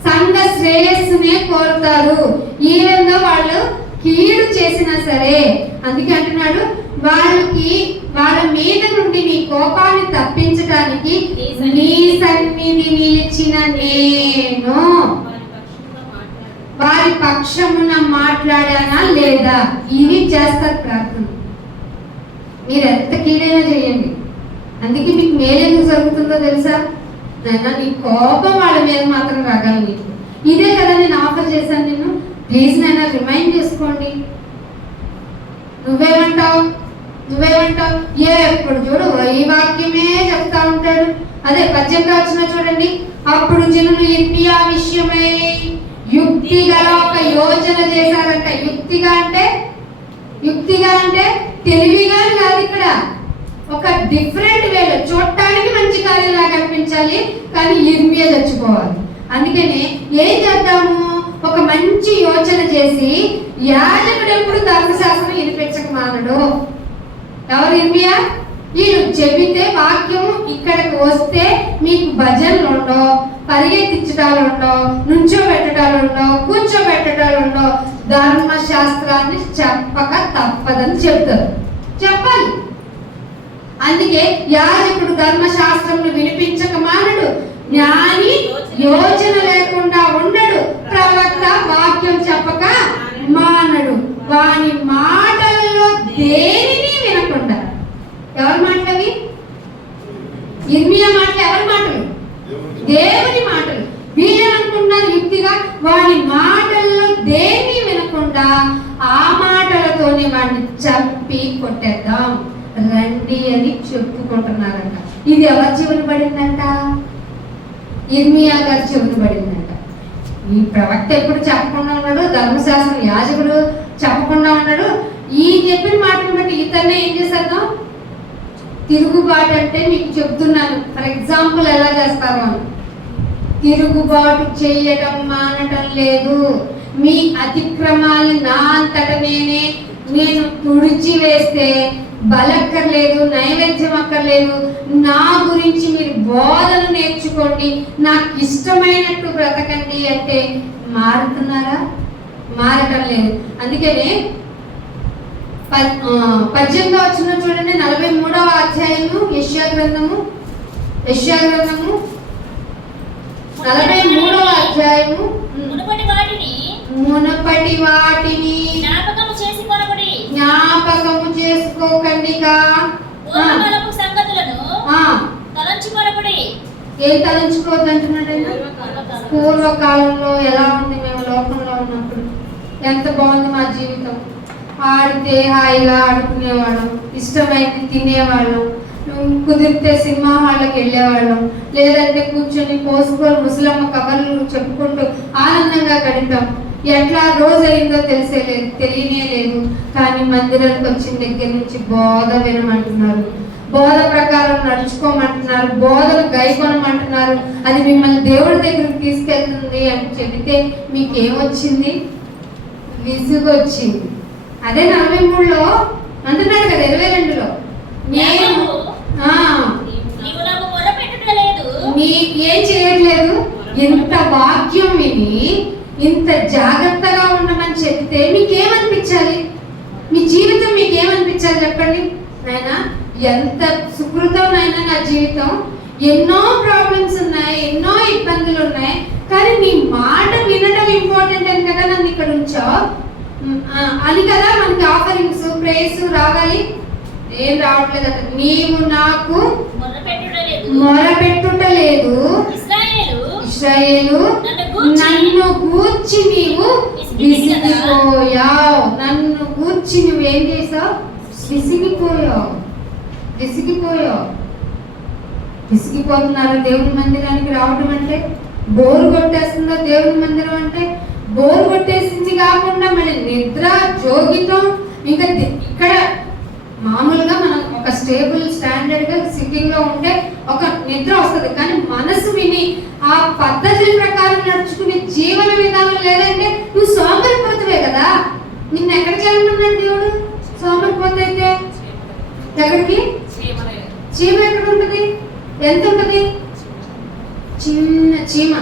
సంఘ శ్రేయస్సునే కోరుతారు. ఈ విధంగా వాళ్ళు కీడు చేసినా సరే, అందుకే అంటున్నాడు, వాళ్ళ మీద నుండి నీ కోపాన్ని తప్పించడానికి నీ సన్నిధి నిలిచిన నేను వారి పక్షమున మాట్లాడానా లేదా? ఇవి చేస్తారు ప్రార్థన. మీరు ఎంత కీడైనా చేయండి. అందుకే మీకు మేలెందుకు జరుగుతుందో తెలుసా? నాయనా, నీ కోపం వాళ్ళ మీద మాత్రం రాగాలి నీకు. ఇదే కదా నేను ఆఫర్ చేశాను నిన్ను. ప్లీజ్ నాయనా రిమైండ్ చేసుకోండి. నువ్వేమంటావు? ఎప్పుడు చూడు ఈ వాక్యమే చెప్తా ఉంటాడు. అదే 18వ వచనం చూడండి. అప్పుడు జనులు ఇర్మియా విషయమై యుక్తిగా ఒక యోచన చేశారంట. యుక్తిగా అంటే తెలివిగా కాదు, ఇక్కడ ఒక డిఫరెంట్ వేలో. చూడటానికి మంచి కార్యంలాగా అనిపించాలి, కానీ ఇర్మియా చచ్చిపోవాలి. అందుకని ఏం చేద్దాము? ఒక మంచి యోచన చేసి, యాజకుడు ఎప్పుడు ధర్మశాస్త్రం వినిపించక మానడు. ఎవరు? ఇర్మియా. వీళ్ళు చెబితే వాక్యము ఇక్కడికి వస్తే మీకు భజనలు ఉండవు, పరిగెత్తించటాలు ఉండవు, నుంచోబెట్టడాలు ఉండవు, కూర్చోబెట్టడాలు ఉండవు. ధర్మశాస్త్రాన్ని చెప్పక తప్పదని చెప్తారు. చెప్పాలి. అందుకే యాజకుడు ధర్మశాస్త్రం వినిపించక మానడు, జ్ఞాని యోచన లేకుండా ఉండడు, ప్రవక్త వాక్యం చెప్పక మానడు. వాని మాటల్లో దేనిని వినకుండా. ఎవరి మాటలవి? ఇర్మియా మాటలు. ఎవరి మాటలు? దేవుని మాటలు. వీళ్ళనుకున్నారు యుక్తిగా వాడి మాటల్లో దేన్ని వినకుండా ఆ మాటలతోనే వాడిని చంపి కొట్టేద్దాం రండి అని చెప్పుకుంటున్నారంట. ఇది ఎవరి చెవులు పడిందంట? ఇర్మియా గారి చెవులు పడిందంట. ఈ ప్రవక్త ఎప్పుడు చెప్పకుండా ఉన్నాడు, ధర్మశాస్త్రం యాజకుడు చెప్పకుండా ఉన్నాడు. ఈ చెప్పిన మాటను బట్టి ఇతన్నే ఏం చేశాను? తిరుగుబాటు అంటే మీకు చెప్తున్నాను. ఫర్ ఎగ్జాంపుల్ ఎలా చేస్తారు అని. తిరుగుబాటు చేయడం మానటం లేదు. మీ అతిక్రమాలు నా అంతట నేను తుడిచి వేస్తే బలక్కర్లేదు, నైవేద్యం అక్కర్లేదు. నా గురించి మీరు బోధన నేర్చుకోండి, నాకు ఇష్టమైనట్టు బ్రతకండి అంటే మారుతున్నారా? మారటం లేదు. అందుకనే 18వ వచనం చూడండి, 43వ అధ్యాయము యెషయా గ్రంథము 43వ అధ్యాయము. మునుపటి వాటిని జ్ఞాపకము చేసుకోకండిగా. ఏం తలంచుకోవద్దు అంటున్నాడండి? పూర్వకాలంలో ఎలా ఉంది, మేము లోకంలో ఉన్నప్పుడు ఎంత బాగుంది మా జీవితం. ఆడితే హాయిగా ఆడుకునేవాళ్ళం, ఇష్టమైంది తినేవాళ్ళం, కుదిరితే సినిమా హాల్కి వెళ్ళేవాళ్ళం, లేదంటే కూర్చొని పోసుకొని ముసలమ్మ కబర్లు చెప్పుకుంటూ ఆనందంగా గడిపాం. ఎట్లా రోజు అయిందో తెలియనే లేదు. కానీ మందిరానికి వచ్చిన దగ్గర నుంచి బోధ వినమంటున్నారు, బోధ ప్రకారం నడుచుకోమంటున్నారు, బోధను గైకొనమంటున్నారు. అది మిమ్మల్ని దేవుడి దగ్గరికి తీసుకెళ్తుంది అని చెబితే మీకేమొచ్చింది? విసుగు వచ్చింది. అదే 43లో అంటున్నాడు కదా, 22లో మీకేం చేయట్లేదు. ఇంత వాక్యం విని ఇంత జాగ్రత్తగా ఉండమని చెప్తే మీకేమనిపించాలి? మీ జీవితం మీకేమనిపించాలి చెప్పండి? నాయనా ఎంత సుకృతం నాయనా నా జీవితం, ఎన్నో ప్రాబ్లమ్స్ ఉన్నాయి, ఎన్నో ఇబ్బందులు ఉన్నాయి, కానీ నీ మాట వినడం ఇంపార్టెంట్ అని కదా నన్ను ఇక్కడ ఉంచావు అని కదా మనకి ఆఫరింగ్స్ ప్రేయర్స్ రావాలి. ఏం రావట్లేదు కదా. నీవు నాకు మొరపెట్టుటలేదు, ఇశ్రాయేలు నన్ను గూర్చి నీవు విసిగిపోయావు. నన్ను గూర్చి నువ్వు ఏం చేసావు? విసిగిపోతున్నారు. దేవుని మందిరానికి రావడం అంటే బోరు కొట్టేస్తుందా? దేవుని మందిరం అంటే బోరు కొట్టేసింది కాకుండా మళ్ళీ నిద్ర జోగితం. ఇంకా ఇక్కడ మామూలుగా మనం ఒక స్టేబుల్ స్టాండర్డ్ గా సిట్టింగ్ లో ఉంటే ఒక నిద్ర వస్తుంది, కానీ మనసు విని ఆ పద్ధతుల ప్రకారం నడుచుకునే జీవన విధానం లేదంటే నువ్వు సోమరిపోతువే కదా. నిన్ను ఎక్కడికి వెళ్ళమన్నాడు దేవుడు? సోమరిపోతే అయితే ఎక్కడికి? చీమ ఎక్కడ ఉంటుంది? ఎంత ఉంటుంది? చిన్న చీమ,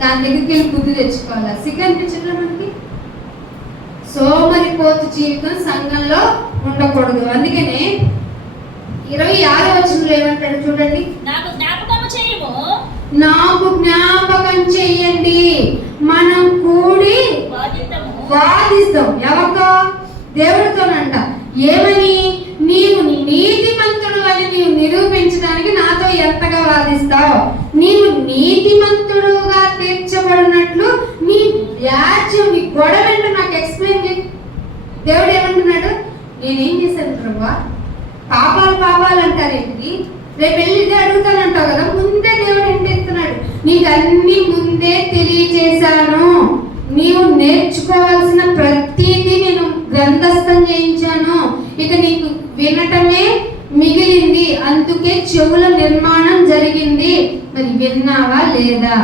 దాని దగ్గరికి వెళ్ళి బుద్ధి తెచ్చుకోవాలి. సిగ్గనిపించట్లే మనకి. సోమరిపోతు జీవితం సంఘంలో ఉండకూడదు. అందుకనే 26వ వచనంలో ఏమంటాడు చూడండి, నాకు జ్ఞాపకం చెయ్యండి, మనం కూడి వాదిస్తాం. ఎవరితో? దేవుడితోనంట. ఏమని? నీవు నీతిమంతుడు అని నీవు నిరూపించడానికి నాతో ఎంతగా వాదిస్తావు? నీవు నీతిమంతుడుగా తీర్చబడినట్లు నీ వ్యాజ్యం, నీ గొడవ ఏంటో నాకు ఎక్స్ప్లెయిన్ చేయి. దేవుడు ఏమంటున్నాడు? నేనేం చేశాను ప్రభువా? పాపాలు అంటారేంటి? రేపు వెళ్ళి ఇదే అడుగుతానంటావు కదా. ముందే దేవుడు ఏం చేస్తున్నాడు? నీకు అన్ని ముందే తెలియజేశాను. నీవు నేర్చుకోవాల్సిన ప్రతిదీ నేను గ్రంథస్థం చేయించాను. ఇక నీకు వినటమే మిగిలింది. అందుకే చెవుల నిర్మాణం జరిగింది. మరి విన్నావా లేదా?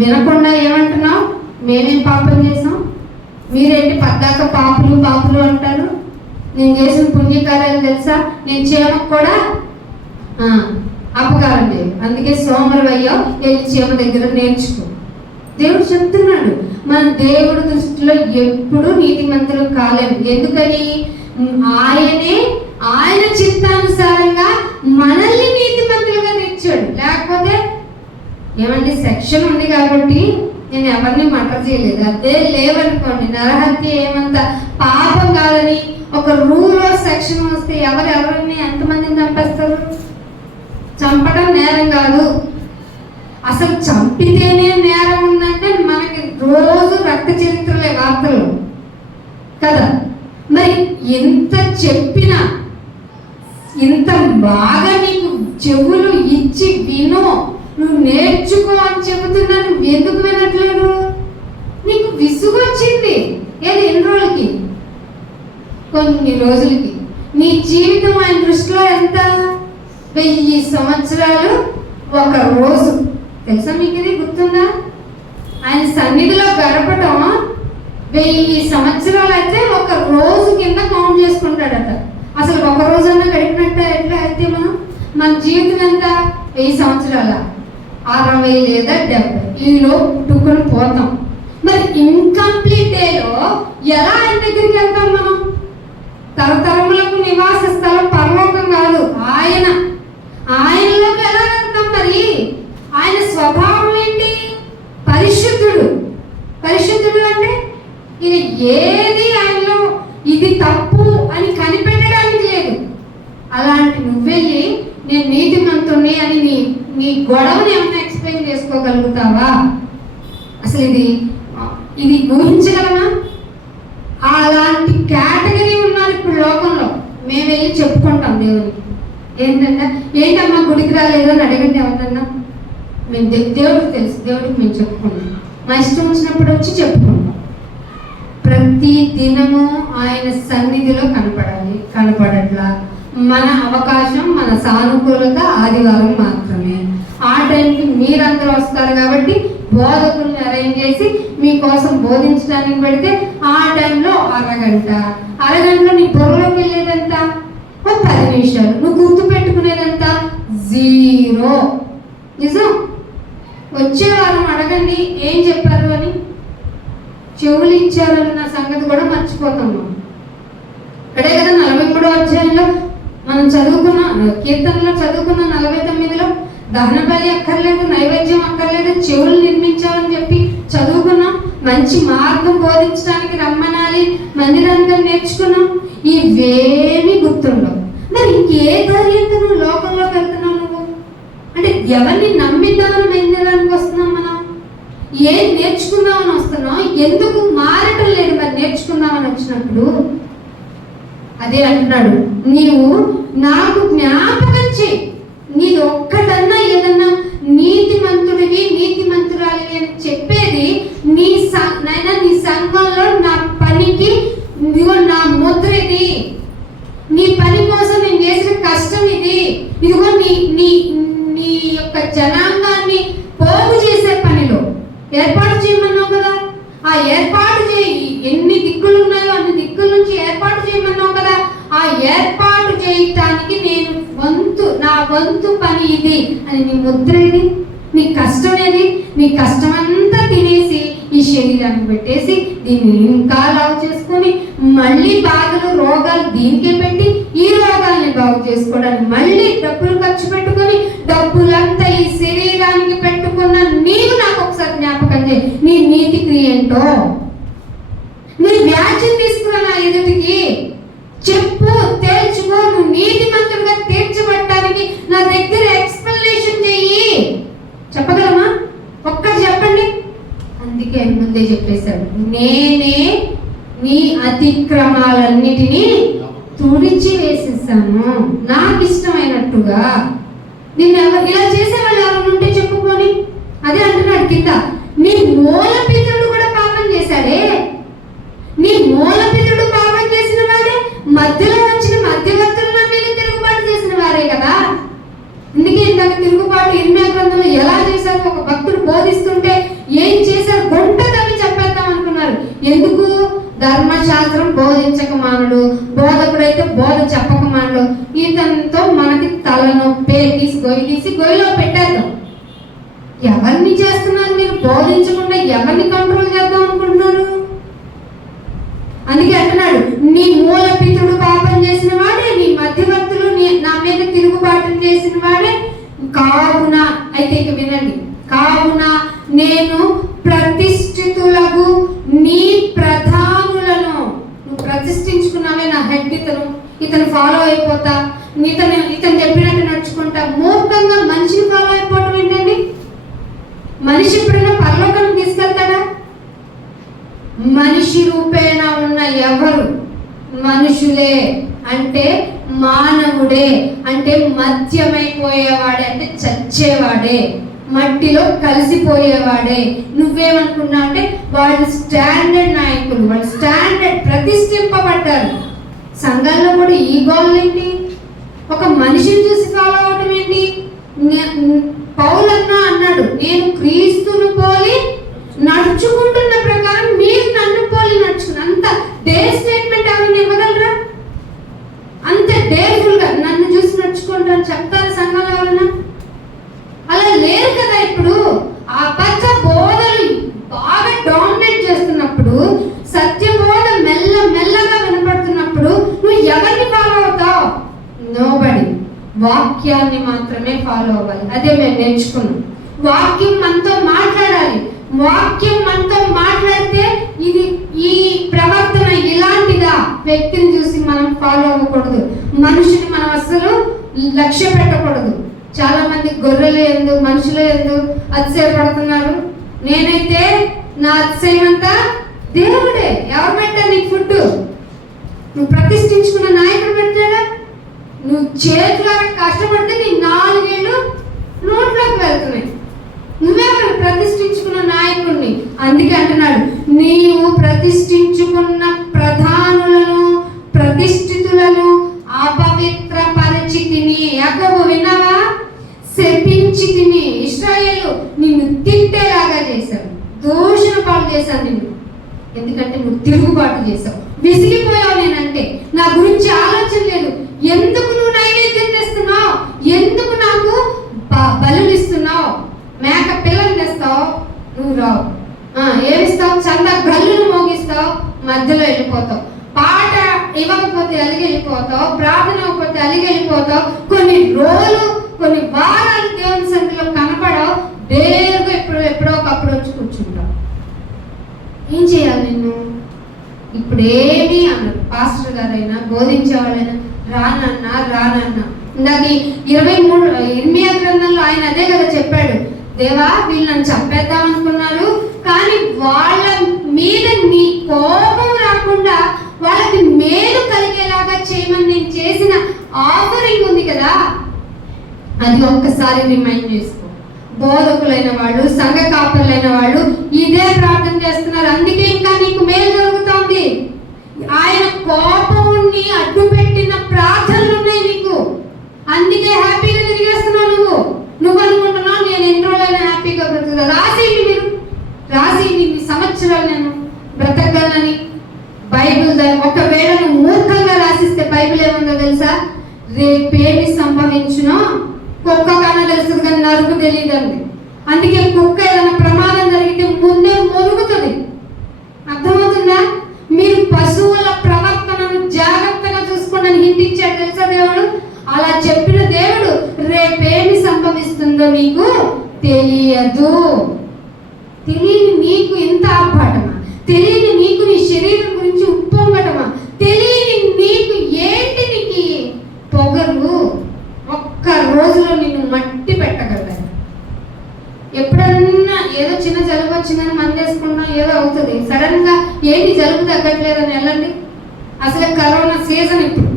వినకుండా ఏమంటున్నావు? మేమేం పాపం చేసాం? మీరేంటి పద్దాక పాపులు అంటారు? నేను చేసిన పుణ్యకార్యాలు తెలుసా? నేను చేయడం కూడా అపకారం లేదు. అందుకే సోమరవయ్యో వెళ్ళి చీమ దగ్గర నేర్చుకో. దేవుడు చెప్తున్నాడు. మన దేవుడి దృష్టిలో ఎప్పుడు నీతిమంతులు కాలేము. ఎందుకని? ఆయన చిత్తానుసారంగా మనల్ని నీతిమంతులుగా తెచ్చాడు. లేకపోతే ఏమంటే సెక్షన్ ఉంది కాబట్టి నేను ఎవరిని మర్డర్ చేయలేదు, అదే లేవనుకోండి, నరహత్య ఏమంత పాపం కాదని ఒక రూల్ సెక్షన్ వస్తే ఎవరిని ఎంతమందిని చంపేస్తారు? చంపడం నేరం కాదు. అసలు చంపితేనే నేరం ఉందంటే మనకి రోజు రక్త చరిత్రలే వార్తలు కదా. మరి ఎంత చెప్పినా, ఇంత బాగా నీకు చెవులు ఇచ్చి విను, నువ్వు నేర్చుకో అని చెబుతున్నా, నువ్వు ఎందుకు వినట్లేదు? నీకు విసుగు వచ్చింది. ఏది? ఎన్ని రోజులకి? కొన్ని రోజులకి. నీ జీవితం ఆయన దృష్టిలో ఎంత? 1000 సంవత్సరాలు ఒక రోజు. తెలుసా మీకు? ఇది గుర్తుందా? ఆయన సన్నిధిలో గడపడం 1000 సంవత్సరాలు అయితే ఒక రోజు కింద కౌంట్ చేసుకుంటాడట. అసలు ఒక రోజన్నా గడిపినట్టు ఎట్లా అయితే మన జీవితం ఎంత 1000 సంవత్సరాల 60 లేదా 70 ఈలో పుట్టుకొని పోతాం. మరి ఇన్కంప్లీట్ డేలో ఎలా ఆయన దగ్గరికి వెళ్తాం మనం? తరతరములకు నివాస స్థలం పరలోకం కాదు, ఆయనలోకి ఎలా వెళ్తాం? మరి ఆయన స్వభావం ఏంటి? పరిశుద్ధుడు. పరిశుద్ధుడు అంటే ఇది ఏది ఆయనలో ఇది తప్పు అని కనిపెట్టడానికి లేదు. అలాంటి నువ్వెళ్ళి నేను నీతిమంతుణ్ణి అని నీ గొడవని ఏమైనా ఎక్స్ప్లెయిన్ చేసుకోగలుగుతావా? అసలు ఇది ఊహించగలమా? అలాంటి కేటగిరీ ఉన్నారు ఇప్పుడు లోకంలో. మేము వెళ్ళి చెప్పుకుంటాం దేవునికి. ఏంటమ్మా గుడికి రాలేదు అని అడగండి ఎవరన్నా. మేము దేవుడికి తెలుసు, దేవుడికి మేము చెప్పుకుంటాం. మా ఇష్టం వచ్చినప్పుడు వచ్చి చెప్పుకుంటాం. ప్రతి దినము ఆయన సన్నిధిలో కనపడట్లా. మన అవకాశం, మన సానుకూలత ఆదివారం మాత్రమే. ఆ టైంకి మీరందరూ వస్తారు కాబట్టి బోధకుల్ని అరేంజ్ చేసి మీకోసం బోధించడానికి పెడితే ఆ టైంలో అరగంటలో నీ బుర్రలోకి వెళ్ళేదంతా 10 నిమిషాలు, నువ్వు గుర్తు పెట్టుకునేదంతా 0. నిజం. వచ్చే వారం అడగండి ఏం చెప్పారు అని. చెవులు ఇచ్చారన్న సంగతి కూడా మర్చిపోతాము. అక్కడే కదా 43వ అధ్యాయంలో మనం చదువుకున్న కీర్తనలో చదువుకున్న 49లో దహన బలి అక్కర్లేదు, నైవేద్యం అక్కర్లేదు, చెవులు నిర్మించాలని చెప్పి చదువుకున్నాం. మంచి మార్గం బోధించడానికి రమ్మనాలి, మందిరానికి నేర్చుకున్నాం. ఇవేమీ గుర్తుండవు. మరి ఇంకే ధైర్యంతో నువ్వు లోకంలోకి వెళ్తున్నావు? నువ్వు అంటే ఎవరిని నమ్మిద్దామని మందిరానికి వస్తున్నాం? మనం ఏం నేర్చుకుందామని వస్తున్నాం? ఎందుకు మారటం లేదు? మరి నేర్చుకుందామని వచ్చినప్పుడు అదే అంటున్నాడు, నీవు నాకు జ్ఞాపకం చేయి. నీది ఒక్కటన్నా ఏదన్నా నీతిమంతుడివి నీతిమంతురాలివి అని చెప్పేది నైనా నీ సంఘంలో నా పనికి ఇదిగో నా ముద్ర ఇది, నీ పని కోసం నేను చేసిన కష్టం ఇది, ఇదిగో నీ యొక్క జనాంగాన్ని పోగు చేసే పనిలో ఏర్పాటు చేయమన్నావు కదా. ఆ ఏర్పాటు చేయి. ఎన్ని దిక్కులు ఉన్నాయో అన్ని దిక్కుల నుంచి ఏర్పాటు చేయమన్నావు కదా. ఆ ఏర్పాటు చేయటానికి నేను నా వంతు పని ఇది అని నీ ముద్ర ఏది? నీ కష్టం ఏది? నీ కష్టమంతా తినేసి ఈ శరీరాన్ని పెట్టేసి దీన్ని ఇంకా లావు చేసుకొని మళ్ళీ బాధలు రోగాలు దీనికే పెట్టి ఈ రోగాల్ని బాగు చేసుకోవడానికి మళ్ళీ డబ్బులు ఖర్చు పెట్టుకొని డబ్బులంతా ఈ శరీరానికి పెట్టుకున్న నీవు నాకు ఒకసారి జ్ఞాపకం చేయి. నీ నీతి క్రియ ఏంటో, నీ వ్యాజ్యం తీసుకురా నా ఎదుటికి చెప్పు, తేల్చుకో. నువ్వు నీతిమంతులుగా తీర్చబడటానికి నా దగ్గర ఎక్స్ప్లెనేషన్ చెయ్యి. చెప్పగలమా? ఒక్కటి చెప్పండి. అందుకే ఆయన ముందే చెప్పేశాడు, నేనే నీ అతిక్రమాలన్నిటినీ తుడిచి వేసేసాను నాకు ఇష్టమైనట్టుగా. నిన్ను ఇలా చేసేవాళ్ళు ఎవరు ఉంటే చెప్పుకొని. అదే అంటున్నాడు కింద, నీ మూలపితరుడు కూడా పాపం చేశాడే. నీ మూలపితరుడు పాపం చేసిన వాడే, మధ్యలో వచ్చిన మధ్యవర్తులు నా మీద తిరుగుబాటు చేసిన వారే కదా. అందుకే ఇందాక తిరుగుబాటు 8వ గ్రంథంలో ఎలా చేశారు? ఒక భక్తుడు బోధిస్తుంటే ఏం చేశారు? గుంట తవ్వి చెప్పేద్దాం అనుకున్నారు. ఎందుకు? ధర్మశాస్త్రం బోధించక మానడు, బోధకుడైతే బోధ చెప్పక మానడు. ఇతనితో మనకి తలనొప్పే, తీసి గొయ్యిలో పెట్టేద్దాం. ఎవరిని చేస్తున్నారు మీరు? బోధించకుండా ఎవరిని కంట్రోల్ చేద్దాం అనుకుంటున్నారు? అందుకే అంటున్నాడు, నీ మూలపితరుడు పాపం చేసిన వాడే, నీ మధ్యవర్తులు నా మీద తిరుగుబాటు చేసిన వాడే. కావున అయితే ఇక వినండి, కావున నేను ప్రతిష్ఠితులకు నీ ప్రధానులను, నువ్వు ప్రతిష్ఠించుకున్నావే నా హెడ్ ఇతను ఫాలో అయిపోతా, ఇతను చెప్పినట్టు నడుచుకుంటా. మూర్ఖంగా మనిషిని ఫాలో అయిపోవటం ఏంటండి? మనిషి ఎప్పుడైనా పరలోకానికి తీసుకెళ్తాడా? మనిషి రూపేణ ఉన్న ఎవరు మనుషులే అంటే మానవుడే, అంటే మధ్యమైపోయేవాడే, అంటే చచ్చేవాడే, మట్టిలో కలిసిపోయేవాడే. నువ్వేమనుకున్నా అంటే వాళ్ళు స్టాండర్డ్ నాయకులు, వాళ్ళు స్టాండర్డ్ ప్రతిష్ఠింపబడ్డారు. సంఘాల్లో కూడా ఈ గోల్ ఏంటి? ఒక మనిషిని చూసి ఫాలో అవడం ఏంటి? పౌలన్నా అన్నాడు, నేను క్రీస్తును పోలి నడుచుకుంటున్న ప్రకారం మీరు నన్ను పోలి నడుచుకున్న. అంత డే స్టేట్మెంట్ ఎవరిని ఇవ్వగలరా? అంతే ఉంచుకుంటారని చెప్తారు సంఘంలో ఎవరైనా? అలా లేరు కదా. ఇప్పుడు ఆ అబద్ధ బోధలు బాగా డామినేట్ చేస్తున్నప్పుడు, సత్యబోధ మెల్లగా వినపడుతున్నప్పుడు నువ్వు ఎవరిని ఫాలో అవుతావు? నోబడి. వాక్యాన్ని మాత్రమే ఫాలో అవ్వాలి. అదే మేము నేర్చుకున్నాం. వాక్యం మనతో మాట్లాడాలి. వాక్యం మనతో మాట్లాడితే ఈ ప్రవర్తన ఇలాంటిదా, వ్యక్తిని చూసి మనం ఫాలో అవ్వకూడదు. మనిషిని మనం అస్సలు లక్ష్య పెట్టకూడదు. చాలా మంది గొర్రెల యందు మనుషుల యందు అతిశయపడుతున్నారు. నేనైతే నా అతిశయం అంతా దేవుడే. ఎవరు పెట్టారు నీకు ఫుడ్? నువ్వు ప్రతిష్ఠించుకున్న నాయకుడు పెట్టాడా? నువ్వు చేతులారా కష్టపడితే నీ 4 ఏళ్ళు నోట్లోకి వెళ్తున్నాయి. నువ్వెవరు? ప్రతిష్ఠించుకున్న నాయకుడిని. అందుకే అంటున్నాడు, నీవు ప్రతిష్ఠించుకున్న ప్రధానులను ప్రతిష్ఠితులను అపవిత్రపరిచి తిని. యాకోబు విన్నావా? శపించి తిని. ఇశ్రాయేలు నిన్ను తిట్టేలాగా చేశాడు, దూషణ పాలు చేశాను నిన్ను. ఎందుకంటే నువ్వు తిరుగుబాటు చేశావు, విసిగిపోయావు. నేనంటే నా గురించి ఆలోచన లేదు. ఎందుకు నువ్వు నైవేద్యం తెస్తున్నావు? ఎందుకు నాకు బలులు ఇస్తున్నావు? మేక పిల్లలు తెస్తావు, నువ్వు రావు. ఏమిస్తావు? చంద గల్లును మోగిస్తావు, మధ్యలో వెళ్ళిపోతావు. పాట ఇవ్వకపోతే అలిగి వెళ్ళిపోతావు, ప్రార్థన ఇవ్వకపోతే అలిగి వెళ్ళిపోతావు. కొన్ని రోజులు కొన్ని వారాలు దేవుని సన్నిధిలో కనపడవు, దేరుగా ఎప్పుడో ఒకప్పుడు వచ్చి కూర్చుంటావు. ఏం చేయాలి నిన్ను? ఇప్పుడు ఏమీ అన్నారు పాస్టర్ గారైనా బోధించేవాళ్ళైనా, రానన్నా. ఇందాక 23 ఇర్మియా గ్రంథంలో ఆయన అదే కదా చెప్పాడు. దేవా, వీళ్ళు నన్ను చంపేద్దాం అనుకున్నారు, కానీ వాళ్ళ మీద నీ కోపం రాకుండా వాళ్ళకి మేలు కలిగేలాగా చేయమని నేను చేసిన ఆఫరింగ్ ఉంది కదా, అది ఒక్కసారి రిమైండ్ చేసుకో. బోధకులైన వాళ్ళు, సంఘ కాపరులైన వాళ్ళు ఇదే ప్రార్థన చేస్తున్నారు. అందుకే ఇంకా నీకు మేలు జరుగుతోంది. ఆయన కోపాన్ని అడ్డు పెట్టిన ప్రార్థనలు ఉన్నాయి నీకు. అందుకే హ్యాపీగా తిరిగేస్తున్నావు. నువ్వు అనుకుంటున్నావు నేను ఎన్ని రోజులైనా హ్యాపీగా బ్రతుకుతా. రాసేయండి మీరు, రాసేయండి ఇన్ని సంవత్సరాలు నేను బ్రతకగలనని. బైబిల్ ఒకవేళ నువ్వు మూర్ఖంగా రాసిస్తే బైబిల్ ఏముందో తెలుసా? రేపేమి సంభవించునో కుక్క కన్నా తెలుస్తుంది కానీ నరుకు తెలియదండి. అందుకే కుక్క ఏదైనా ప్రమాదం జరిగితే ముందే మొరుగుతుంది. అర్థమవుతుందా? మీరు పశువుల ప్రవర్తనను జాగ్రత్తగా చూసుకోండి హింట్ ఇచ్చాడు తెలుసా దేవుడు. అలా చెప్పిన దేవుడు రేపేమి సంభవిస్తుందో నీకు తెలియదు. తెలియని నీకు ఇంత ఆర్భాటమా? తెలియని నీకు నీ శరీరం గురించి ఉప్పొంగటమా? తెలియని నీకు ఏంటి నీకు పొగరు? ఒక్క రోజులో నిన్ను మట్టి పెట్టగలరు. ఎప్పుడన్నా ఏదో చిన్న జలుబు వచ్చిందని మందేసుకున్నా ఏదో అవుతుంది. సడన్ గా ఏంటి జలుబు తగ్గట్లేదని వెళ్ళండి. అసలు కరోనా సీజన్ ఇప్పుడు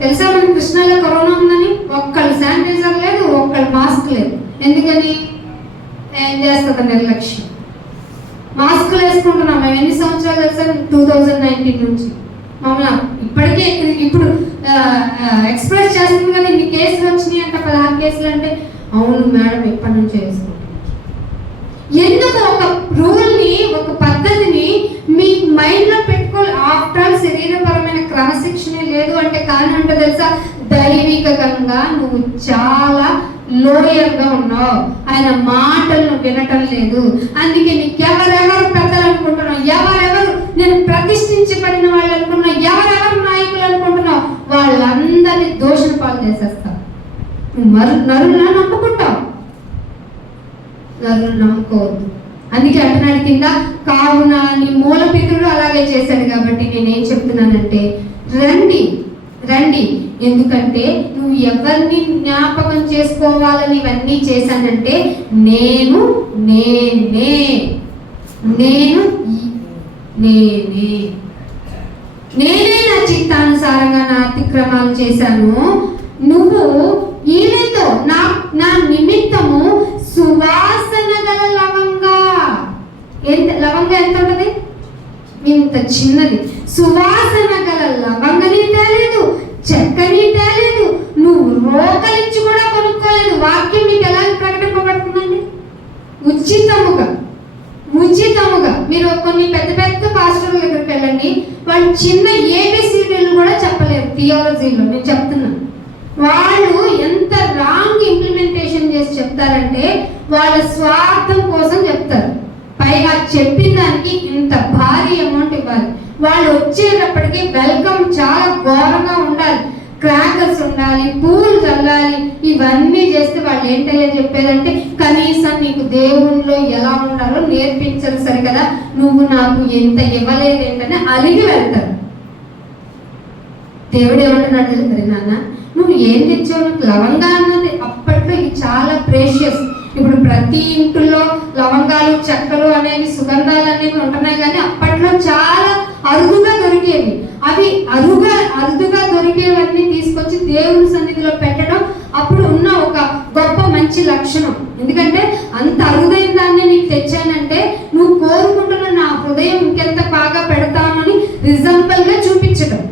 తెలుసా? మన కృష్ణాలో కరోనా ఉందని ఒక్కళ్ళు శానిటైజర్ లేదు, ఒక్కళ్ళు మాస్క్ లేదు. ఎందుకని? ఏం చేస్తుంది నిర్లక్ష్యం. మాస్కులు వేసుకుంటున్నాం మేము ఎన్ని సంవత్సరాలు తెలుసా? 2019 నుంచి మమ్మల్ని ఇప్పటికే ఇప్పుడు ఎక్స్ప్రెస్ చేస్తుంది కదా, ఇన్ని కేసులు వచ్చినాయి అంట, 16 కేసులు అంటే అవును మేడం ఎప్పటి నుంచి వేసుకుంటాం. ఎందుకు ఒక రూల్ని, ఒక పద్ధతిని మీ మైండ్లో పెట్టుకోవాలి. ఆఫ్టర్ ఆల్ శరీరపరమైన క్రమశిక్షణ లేదు అంటే కారణం అంటే తెలుసా? దైవికంగా నువ్వు చాలా లోయర్గా ఉన్నావు. ఆయన మాటలను వినటం లేదు. అందుకే నీకు ఎవరెవరు పెద్దలు అనుకుంటున్నావు, ఎవరెవరు నేను ప్రతిష్ఠించబడిన వాళ్ళు అనుకున్నావు, ఎవరెవరు నాయకులు అనుకుంటున్నావు, వాళ్ళందరినీ దోషణ పాలు చేసేస్తావు. నరులను నమ్ముకుంటావు, నరులను నమ్ముకోవద్దు. అందుకే అంటున్నాడు కింద, కావున నీ మూల పితరుడు అలాగే చేశాడు. కాబట్టి నేనేం చెప్తున్నానంటే రండి. ఎందుకంటే నువ్వు ఎవరిని జ్ఞాపకం చేసుకోవాలని ఇవన్నీ చేశానంటే నేనే నా చిత్తానుసారంగా నా అతిక్రమాలు చేశాను. నువ్వు ఈయనతో నా నిమిత్తము సువాసన గల లవంగా ఎంత ఉంటుంది? ఇంత చిన్నది. సువాసన గల లవంగని తేలేదు, చెక్కని తేలేదు, నువ్వు రోకలించి కూడా కొనుక్కోలేదు. వాక్యం మీకు ఎలా ప్రకటింపబడుతుందండి? ఉచితముగా. మీరు కొన్ని పెద్ద పాస్టర్ల దగ్గరికి వెళ్ళండి, వాళ్ళు చిన్న ఏబిసిడీలు కూడా చెప్పలేరు థియాలజీలో. నేను చెప్తున్నాను, వాళ్ళు ఎంత రాంగ్ ఇంప్లిమెంటేషన్ చేసి చెప్తారంటే వాళ్ళ స్వార్థం కోసం చెప్తారు. పైగా చెప్పిన దానికి ఇంత భారీ అమౌంట్ ఇవ్వాలి. వాళ్ళు వచ్చేటప్పటికి వెల్కమ్ చాలా ఘోరంగా ఉండాలి, క్రాకర్స్ ఉండాలి, పూలు చల్లాలి. ఇవన్నీ చేస్తే వాళ్ళు ఏంటయ్యా చెప్పేదంటే కనీసం నీకు దేవుణ్ణిలో ఎలా ఉండాలో నేర్పించరు సరికదా, నువ్వు నాకు ఎంత ఇవ్వలేదేంటని అలిగి వెళ్తారు. దేవుడు ఏమంటున్నాడు సరే నాన్న, నువ్వు ఏం తెచ్చావు? లవంగా అన్నది అప్పట్లో ఇది చాలా ప్రేషియస్. ఇప్పుడు ప్రతి ఇంట్లో లవంగాలు, చెక్కలు అనేవి, సుగంధాలు అనేవి ఉంటున్నాయి, కానీ అప్పట్లో చాలా అరుదుగా దొరికేవి. అవి అరుదుగా దొరికేవన్నీ తీసుకొచ్చి దేవుని సన్నిధిలో పెట్టడం అప్పుడు ఉన్న ఒక గొప్ప మంచి లక్షణం. ఎందుకంటే అంత అరుదైన దాన్ని నీకు తెచ్చానంటే నువ్వు కోరుకుంటున్న నా హృదయం ఇంకెంత బాగా పెడతానని రిజంబుల్ గా చూపించడం.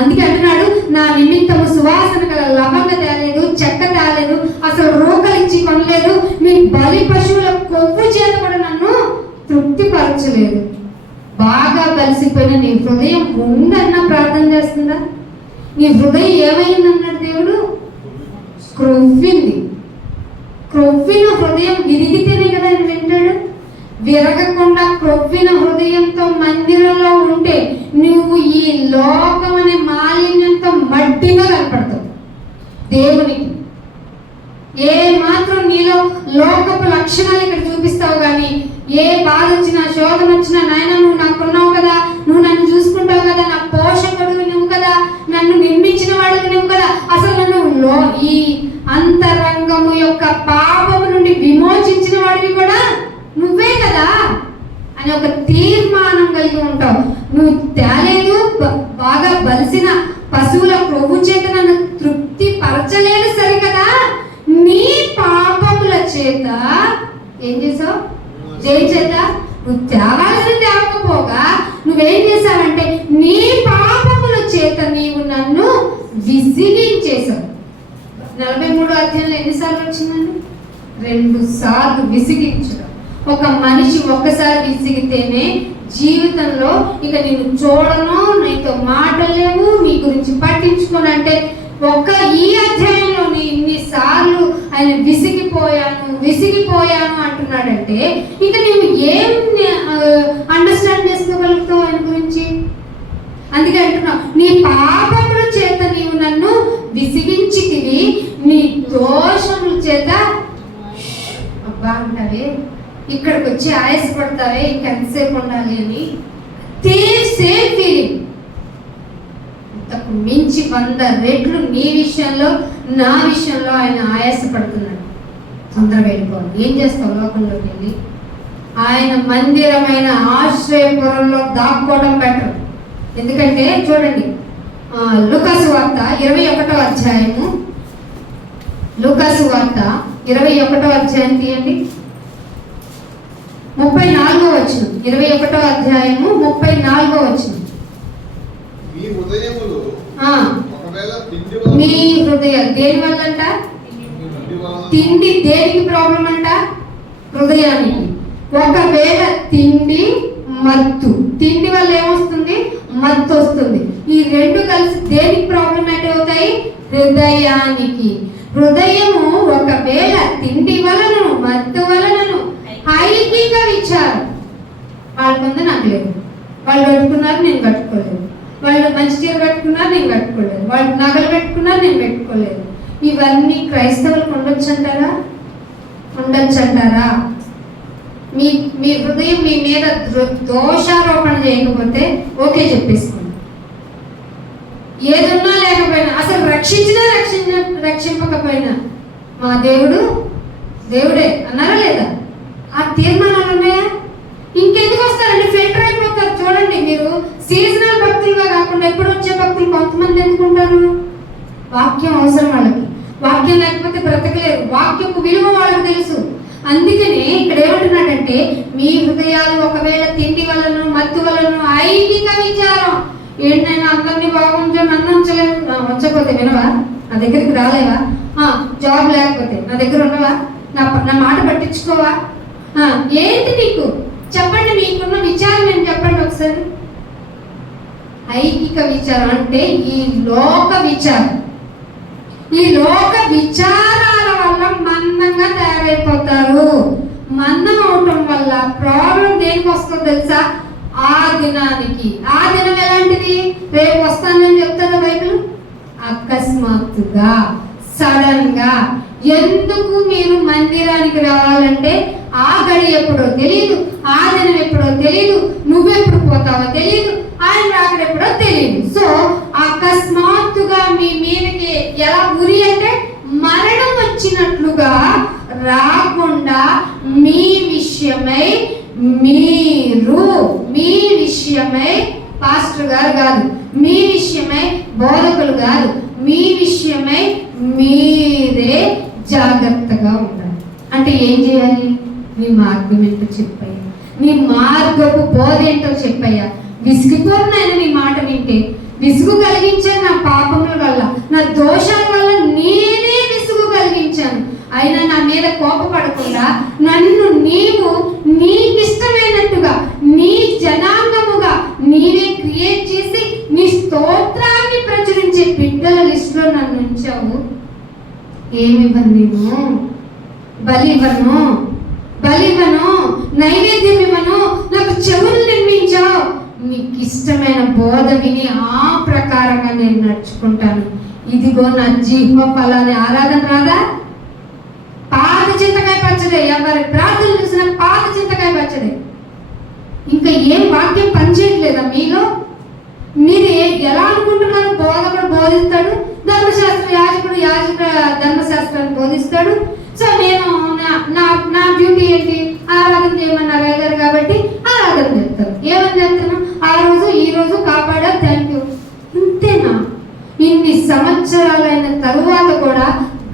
అందుకే అంటున్నాడు, నా నిమిత్తము సువాసన గల లవంగ తేలేదు, చెక్క తేలేదు, అసలు రోకలిచ్చి కొనలేదు, మీ బలి పశువుల కొవ్వు చేత కూడా నన్ను తృప్తిపరచలేదు. బాగా కలిసిపోయిన నీ హృదయం ఉందన్న ప్రార్థన చేస్తుందా? నీ హృదయం ఏమైందన్నాడు దేవుడు? క్రొవ్వింది. క్రొవ్విన హృదయం విరిగితేనే కదా ఆయన వింటాడు. విరగకుండా క్రొవ్విన హృదయంతో మందిరంలో ఉంటే నువ్వు ఈ లోకం అనే మాలిన్యంతో మట్టిగా కనపడతావు. దేవునికి ఏ మాత్రం నీలో లోకపు లక్షణాలు ఇక్కడ చూపిస్తావు, కానీ ఏ బాధ వచ్చినా, శోధన వచ్చినా, నాయన నువ్వు నాకున్నావు కదా, నువ్వు నన్ను చూసుకుంటావు కదా, నా పోషకుడు నువ్వు కదా, నన్ను నిర్మించిన వాడు నువ్వు కదా, అసలు నన్ను ఈ అంతరంగము యొక్క పాపము నుండి విమోచించిన వాడివి కూడా నువ్వే కదా అని ఒక తీర్మానం కలిగి ఉంటావు. నువ్వు తేలేదు, బాగా బలిసిన పశువుల క్రొవ్వు చేత నన్ను తృప్తి పరచలేదు సరికదా, నీ పాపముల చేత ఏం చేసావు? జై చేత నువ్వు తేవాల్సిన తేవకపోగా నువ్వేం చేసావంటే నీ పాపముల చేత నీవు నన్ను విసిగించేశావు. 43వ అధ్యాయంలో ఎన్నిసార్లు వచ్చిందండి? 2 సార్లు విసిగించడం. ఒక మనిషి ఒక్కసారి విసిగితేనే జీవితంలో ఇక నేను చూడను, నీతో మాటలేవు, నీ గురించి పట్టించుకోనంటే ఒక్క ఈ అధ్యాయంలో ఇన్నిసార్లు ఆయన విసిగిపోయాను అంటున్నాడంటే ఇక నీవు ఏం అండర్స్టాండ్ చేసుకోగలుగుతావు ఆయన గురించి? అందుకే అంటున్నావు, నీ పాపముల చేత నీవు నన్ను విసిగించితివి, నీ దోషముల చేత అబ్బా అంటావే, ఇక్కడికి వచ్చి ఆయాసపడతావే, ఇంకెంతసేపు ఉండాలి అని సేమ్ ఫీలింగ్. అంతకు మించి 100 రెట్లు నీ విషయంలో, నా విషయంలో ఆయన ఆయాసపడుతున్నాడు. తొందరగా వెళ్ళిపోవాలి. ఏం చేస్తావు? లోకంలోకి వెళ్ళి ఆయన మందిరమైన ఆశ్రయపురంలో దాక్కోవడం బెటర్. ఎందుకంటే చూడండి, లూకాసు వార్త 21వ అధ్యాయము, లూకాసు వార్త 21వ అధ్యాయం తీయండి, 34వ వచనం. 21వ అధ్యాయము 34వ వచనం. మీ హృదయాలు దేని వల్ల అంట? తిండి దేనికి ప్రాబ్లం అంట? హృదయానికి. ఒకవేళ తిండి, మత్తు, తిండి వల్ల ఏమొస్తుంది? మత్తు వస్తుంది. ఈ రెండు కలిసి దేనికి ప్రాబ్లమేటిక్ అవుతాయి? హృదయానికి. హృదయము ఒకవేళ తిండి వలన, మత్తు వలనను ఐకిక విచారం, వాళ్ళకుంది నాకు లేదు, వాళ్ళు కట్టుకున్నారు నేను కట్టుకోలేదు, వాళ్ళు మంచి చీర కట్టుకున్నారు నేను కట్టుకోలేదు, వాళ్ళు నగలు పెట్టుకున్నారు నేను పెట్టుకోలేదు, ఇవన్నీ క్రైస్తవులకు ఉండొచ్చు అంటారా? ఉండొచ్చు అంటారా? మీ హృదయం మీ మీద దోషారోపణ చేయకపోతే ఓకే చెప్పేసుకోండి. ఏదున్నా లేకపోయినా, అసలు రక్షించినా రక్షింపకపోయినా మా దేవుడు దేవుడే అన్నారా లేదా? ఆ తీర్మానాలు ఉన్నాయా? ఇంకెందుకు వస్తారండి? ఫిల్టర్ అయిపోతారు. చూడండి, మీరు సీజనల్ భక్తులుగా కాకుండా ఎప్పుడు వచ్చే భక్తులు కొంతమంది ఎందుకుంటారు? వాక్యం అవసరం వాళ్ళకి. వాక్యం లేకపోతే బ్రతకలేరు. వాక్యపు విలువ వాళ్ళకి తెలుసు. అందుకనే ఇక్కడ ఏమంటున్నాడంటే, మీ హృదయాలు ఒకవేళ తిండి వలన, మత్తు వలన, ఐకిక విచారం. ఏంటైనా అందరినీ బాగుంటే నన్ను ఉంచలేదు, ఉంచకపోతే వినవా? నా దగ్గరికి రాలేవా? జాబ్ లేకపోతే నా దగ్గర ఉండవా? నా మాట పట్టించుకోవా? ఏంటి నీకు? చెప్పండి, మీకున్న విచారం నేను చెప్పండి ఒకసారి. ఐకిక విచారం అంటే ఈ లోక విచారం. ఈ లోక విచారాల వల్ల మందంగా తయారైపోతారు. మందం అవటం వల్ల ప్రాబ్లం దేనికి వస్తుందో తెలుసా? ఆ దినానికి. ఆ దినం ఎలాంటిది? రేపు వస్తానని చెప్తారా బైబిల్? అకస్మాత్తుగా, సడన్ గా. ఎందుకు మీరు మందిరానికి రావాలంటే ఆ గడి ఎప్పుడో తెలియదు, ఆ దినం ఎప్పుడో తెలియదు, నువ్వెప్పుడు పోతావో తెలియదు, ఆయన రాకడెప్పుడో తెలియదు. సో అకస్మాత్తుగా మీ మీదకి ఎలా ఉరి అంటే మరణం వచ్చినట్లుగా రాకుండా మీ విషయమై మీ విషయమై పాస్టర్ గారు కాదు, మీ విషయమై బోధకులు కాదు, మీ విషయమై మీరే జాగ్రత్తగా ఉండాలి. అంటే ఏం చేయాలి? నీ మార్గం ఏంటో చెప్పయ్యా, నీ మార్గపు బోధ ఏంటో చెప్పయ్యా. విసిగిపోతున్నాయన నీ మాట వింటే. విసుగు కలిగించాను నా పాపముల వల్ల, నా దోషాల వల్ల నేనే విసుగు కలిగించాను. అయినా నా మీద కోపపడకుండా నన్ను నీవు నీకిష్టమైనట్టుగా నీ జనాంగముగా నీవే క్రియేట్ చేసి నీ స్తోత్రాన్ని ప్రచురించే బిడ్డల లిస్టులో నన్ను ఉంచావు. ఏమివ్వను నేను? బలివ్వను, నైవేద్యం ఇవ్వను, నాకు చెవులు నిర్మించావు. నీకు ఇష్టమైన బోధ విని ఆ ప్రకారంగా నేను నడుచుకుంటాను. ఇదిగో నా జీవ ఫలాన్ని. ఆరాధన రాదా? పాత చింతకాయ పచ్చడే. ఎవరి ప్రార్థన చూసిన పాత చింతకాయ పచ్చడే. ఇంకా ఏం వాక్యం పనిచేయట్లేదా మీలో? మీరు ఎలా అనుకుంటున్నారు? బోధకుడు బోధిస్తాడు, ధర్మశాస్త్ర యాజకుడు ధర్మశాస్త్రాన్ని బోధిస్తాడు. సో నేను నా డ్యూటీ ఏంటి? ఆరాధన చేయమన్నారు అయ్యారు కాబట్టి ఆరాధన చేస్తాను. ఏమని చేస్తాను? ఆ రోజు ఈ రోజు కాపాడా, థ్యాంక్ యూ. ఇంతేనా? ఇన్ని సంవత్సరాలైన తరువాత కూడా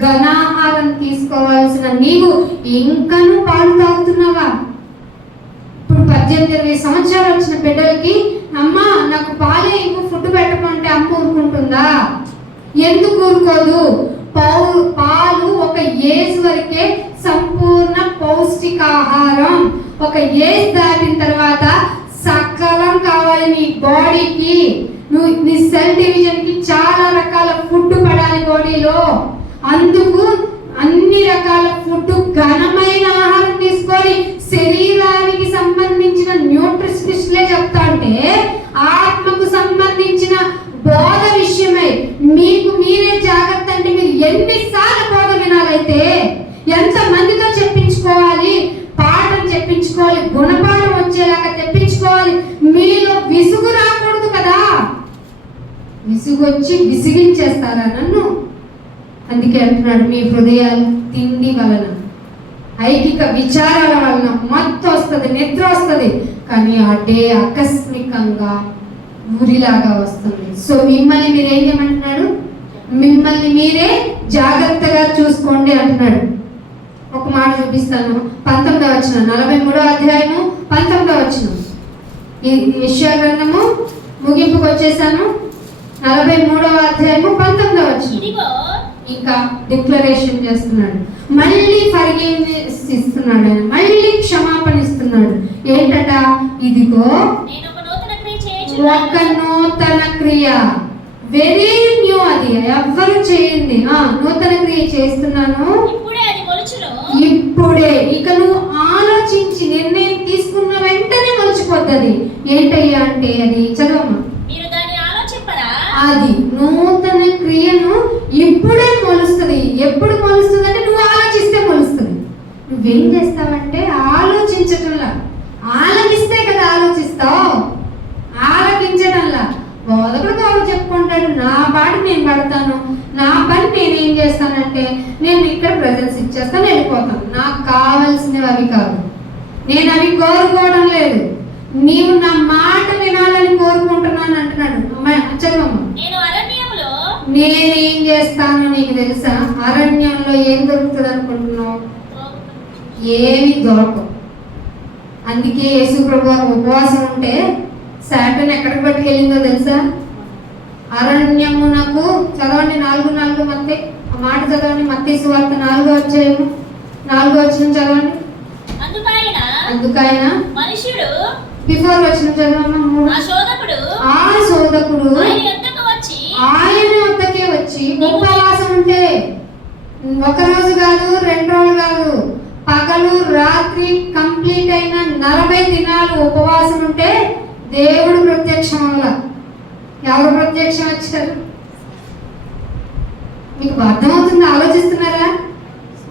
ఘనాహారం తీసుకోవాల్సిన నీవు ఇంకనూ పాలు తాగుతున్నావా? ఇప్పుడు 18-20 సంవత్సరాలు వచ్చిన బిడ్డలకి అమ్మా నాకు పాలే ఇంకో ఫుడ్ పెట్టమంటే అమ్మ ఊరుకుంటుందా? ఎందుకు ఊరుకోదు? పాలు ఒక ఏజ్ వరకే సంపూర్ణ పౌష్టికాహారం. ఒక ఏజ్ దాటిన తర్వాత సకలం కావాలి నీ బాడీకి. నీ సెల్ డివిజన్ కి చాలా రకాల ఫుడ్ పడాలి బాడీలో. అందుకు అన్ని రకాల ఫుడ్, ఘనమైన ఆహారం తీసుకొని శరీరానికి సంబంధించిన న్యూట్రిషనిస్ట్లే చెప్తా అంటే ఆత్మకు సంబంధించిన బోధ విషయమై మీకు మీరే జాగ్రత్త. అంటే మీరు ఎన్నిసార్లు బోధ వినాలైతే ఎంత మందితో చెప్పించుకోవాలి, పాఠం చెప్పించుకోవాలి, గుణపాఠం వచ్చేలాగా తెప్పించుకోవాలి. మీలో విసుగు రాకూడదు కదా. విసుగు వచ్చి విసిగించేస్తారా నన్ను? అందుకే అంటున్నాడు, మీ హృదయాలు తిండి వలన, ఐకిక విచారాల వలన మత్తు వస్తుంది, నిద్ర వస్తుంది. కానీ ఆ డే ఆకస్మికంగా ఊరిలాగా వస్తుంది. సో మిమ్మల్ని మీరు ఏం చేయమంటున్నాడు? మిమ్మల్ని మీరే జాగ్రత్తగా చూసుకోండి అంటున్నాడు. ఒక మాట చూపిస్తాను. 19వ వచనం, 43వ అధ్యాయము 19వ వచనం. ఈ యెషయా గ్రంథము ముగింపుకు వచ్చేసాను. 43వ అధ్యాయము 19వ వచనం. ఇంకా డిక్లరేషన్ చేస్తున్నాడు. మళ్ళీ ఫర్గివ్నెస్ ఇస్తున్నాడు ఆయన, మళ్ళీ క్షమాపణ ఇస్తున్నాడు. ఏంటట? ఇదిగో ఒక నూతన క్రియ, వెరీ న్యూ, అది ఎవ్వరు చేయండి. నూతన క్రియ చేస్తున్నాను ఇప్పుడే. ఇక నువ్వు ఆలోచించి నిర్ణయం తీసుకున్న వెంటనే మొలిచిపోతుంది. ఏంటయ్యా అంటే అది చదవమ్మా. అది నూతన క్రియను ఇప్పుడే మొలుస్తుంది. ఎప్పుడు మొలుస్తుంది అంటే నువ్వు ఆలోచిస్తే మొలుస్తుంది. నువ్వేం చేస్తావంటే ఆలోచించటంలా, ఆలకిస్తే కదా ఆలోచిస్తావు, ఆలకించడంలా. బోధకుడు బాబు చెప్పుకుంటాడు, నా పాటి నేను పడతాను, నా పని నేనేం చేస్తానంటే నేను ఇక్కడ ప్రజెన్స్ ఇచ్చేస్తాను, వెళ్ళిపోతాను. నాకు కావాల్సినవి అవి కాదు, నేను అవి కోరుకోవడం లేదు. నీవు నా మాట వినాలని కోరుకుంటున్నాను అంటున్నాడు. చదవమ్మ. నేనేం చేస్తానో నీకు తెలుసా? అరణ్యంలో ఏం దొరుకుతుంది అనుకుంటున్నావు? ఏమి దొరకవు. అందుకే యేసు ప్రభువు ఉపవాసం ఉంటే శాటన్ ఎక్కడికి పట్టుకెళ్ళిందో తెలుసా? అరణ్యమునకు. చదవండి 4:4 మత్తయి, ఆ మాట చదవండి. మత్తయి సువార్త 4వ అధ్యాయము 4వ వచనం చదవండి. అందుకైన మనుష్యుడు బిఫోర్ వచనం చదవమ్మా. ఆ శోధకుడు ఆయన వద్దకే వచ్చి ఉపవాసం ఉంటే 40 దినాలు ఉపవాసం ఉంటే దేవుడు ప్రత్యక్షం వల్ల ఎవరు ప్రత్యక్షం వచ్చారు? మీకు అర్థమవుతుంది? ఆలోచిస్తున్నారా?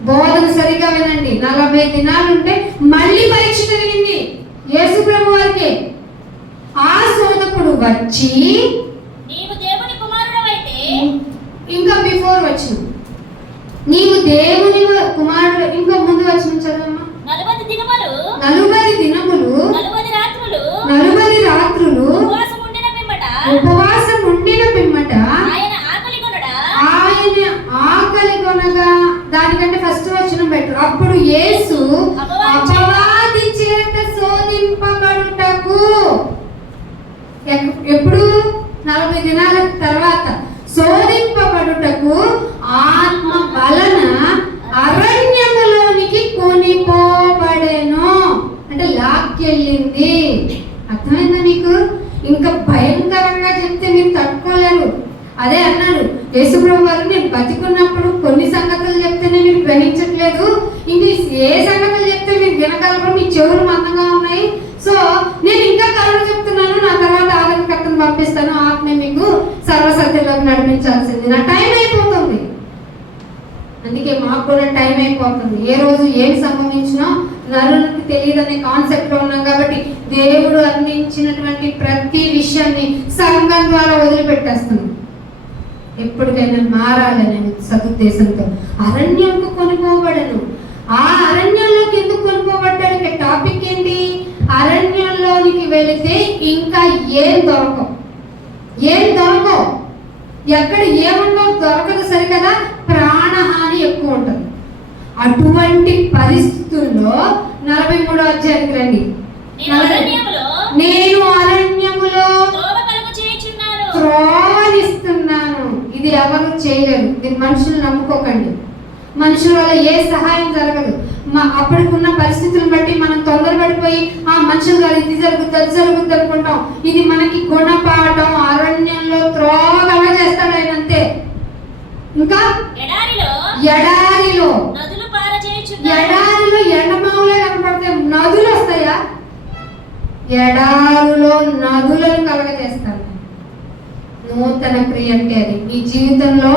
బోధన సరిగా వినండి. 40 దినాలు ఉంటే మళ్ళీ పరీక్ష జరిగింది యేసు ప్రభు వారికి. ఆ శోధకుడు వచ్చి నీవు దేవుని కుమారుడవైతే, ఇంకా బిఫోర్ వచ్చిన నీవు దేవుని కుమారుడు, ఇంకా ముందు వచ్చిన చదవమ్మా. 40 దినములు 40 దినములు 40 రాత్రులు ఉపవాసం ఉండిన పిమ్మట ఆయన ఆకలి కొనగా, దానికంటే ఫస్ట్ వచనం బెటర్. అప్పుడు యేసు అపవాది చేత శోధింపబడుటకు, ఎప్పుడు 40 దినాల తర్వాత శోధింపబడుటకు ఆత్మ వలన అరణ్యములోనికి కొనిపోబడెను. అంటే లాక్కెళ్ళింది. అర్థమైందా మీకు? ఇంకా భయంకరంగా చెప్తే మీరు తట్టుకోలేరు. అదే అన్నాడు యేసుప్రభు వారు, నేను బతికున్నప్పుడు కొన్ని సంగతులు చెప్తేనే మీరు గ్రహించట్లేదు, ఇంక ఏ సంగతులు చెప్తే మీరు వినగలరు, మీ చెవులు మందంగా ఉన్నాయి. సో నేను ఇంకా కరుణ చెప్తున్నాను, నా తర్వాత ఆదరణకర్తను పంపిస్తాను, ఆత్మ మీకు సర్వసత్యంలోకి నడిపించాల్సింది. నా టైం అయిపోతుంది. అందుకే మాకు కూడా టైం అయిపోతుంది. ఏ రోజు ఏమి సంభవించినా నరునికి తెలియదనే కాన్సెప్ట్ లో ఉన్నాం కాబట్టి దేవుడు అందించినటువంటి ప్రతి విషయాన్ని సంఘం ద్వారా వదిలిపెట్టేస్తున్నాం. ఎప్పటికైనా మారాలనే సదుద్దేశంతో అరణ్యంకు కొనుకోబడను. ఆ అరణ్యంలోకి ఎందుకు కొనుకోబడ్డాడు? టాపిక్ ఏంటి? అరణ్యంలోనికి వెళితే ఇంకా ఏం దొరకవు. ఎక్కడ ఏముందో దొరకదు, సరికదా? ప్రాణహాని ఎక్కువ ఉంటుంది. అటువంటి పరిస్థితుల్లో 43వ అధ్యాయానికి రండి. నేను అరణ్యములో త్రోవనిస్తున్నాను. ఇది ఎవరు చేయలేరు. దీని మనుషులు నమ్ముకోకండి. మనుషుల వల్ల ఏ సహాయం జరగదు. అప్పటికున్న పరిస్థితులను బట్టి మనం తొందరపడిపోయి ఆ మనుషులు గారు ఇది జరుగుద్ది అనుకుంటాం. ఇది మనకి గుణపాఠం. అరణ్యంలో త్రోవగా చేస్తాడు ఆయన, అంతే. ఇంకా ఎడారిలో ఎండమావులే కనపడతాయి, నదులు వస్తాయా? ఎడారిలో నదులను కలగజేస్తాడు. నూతన క్రియ అంటే అది. ఈ జీవితంలో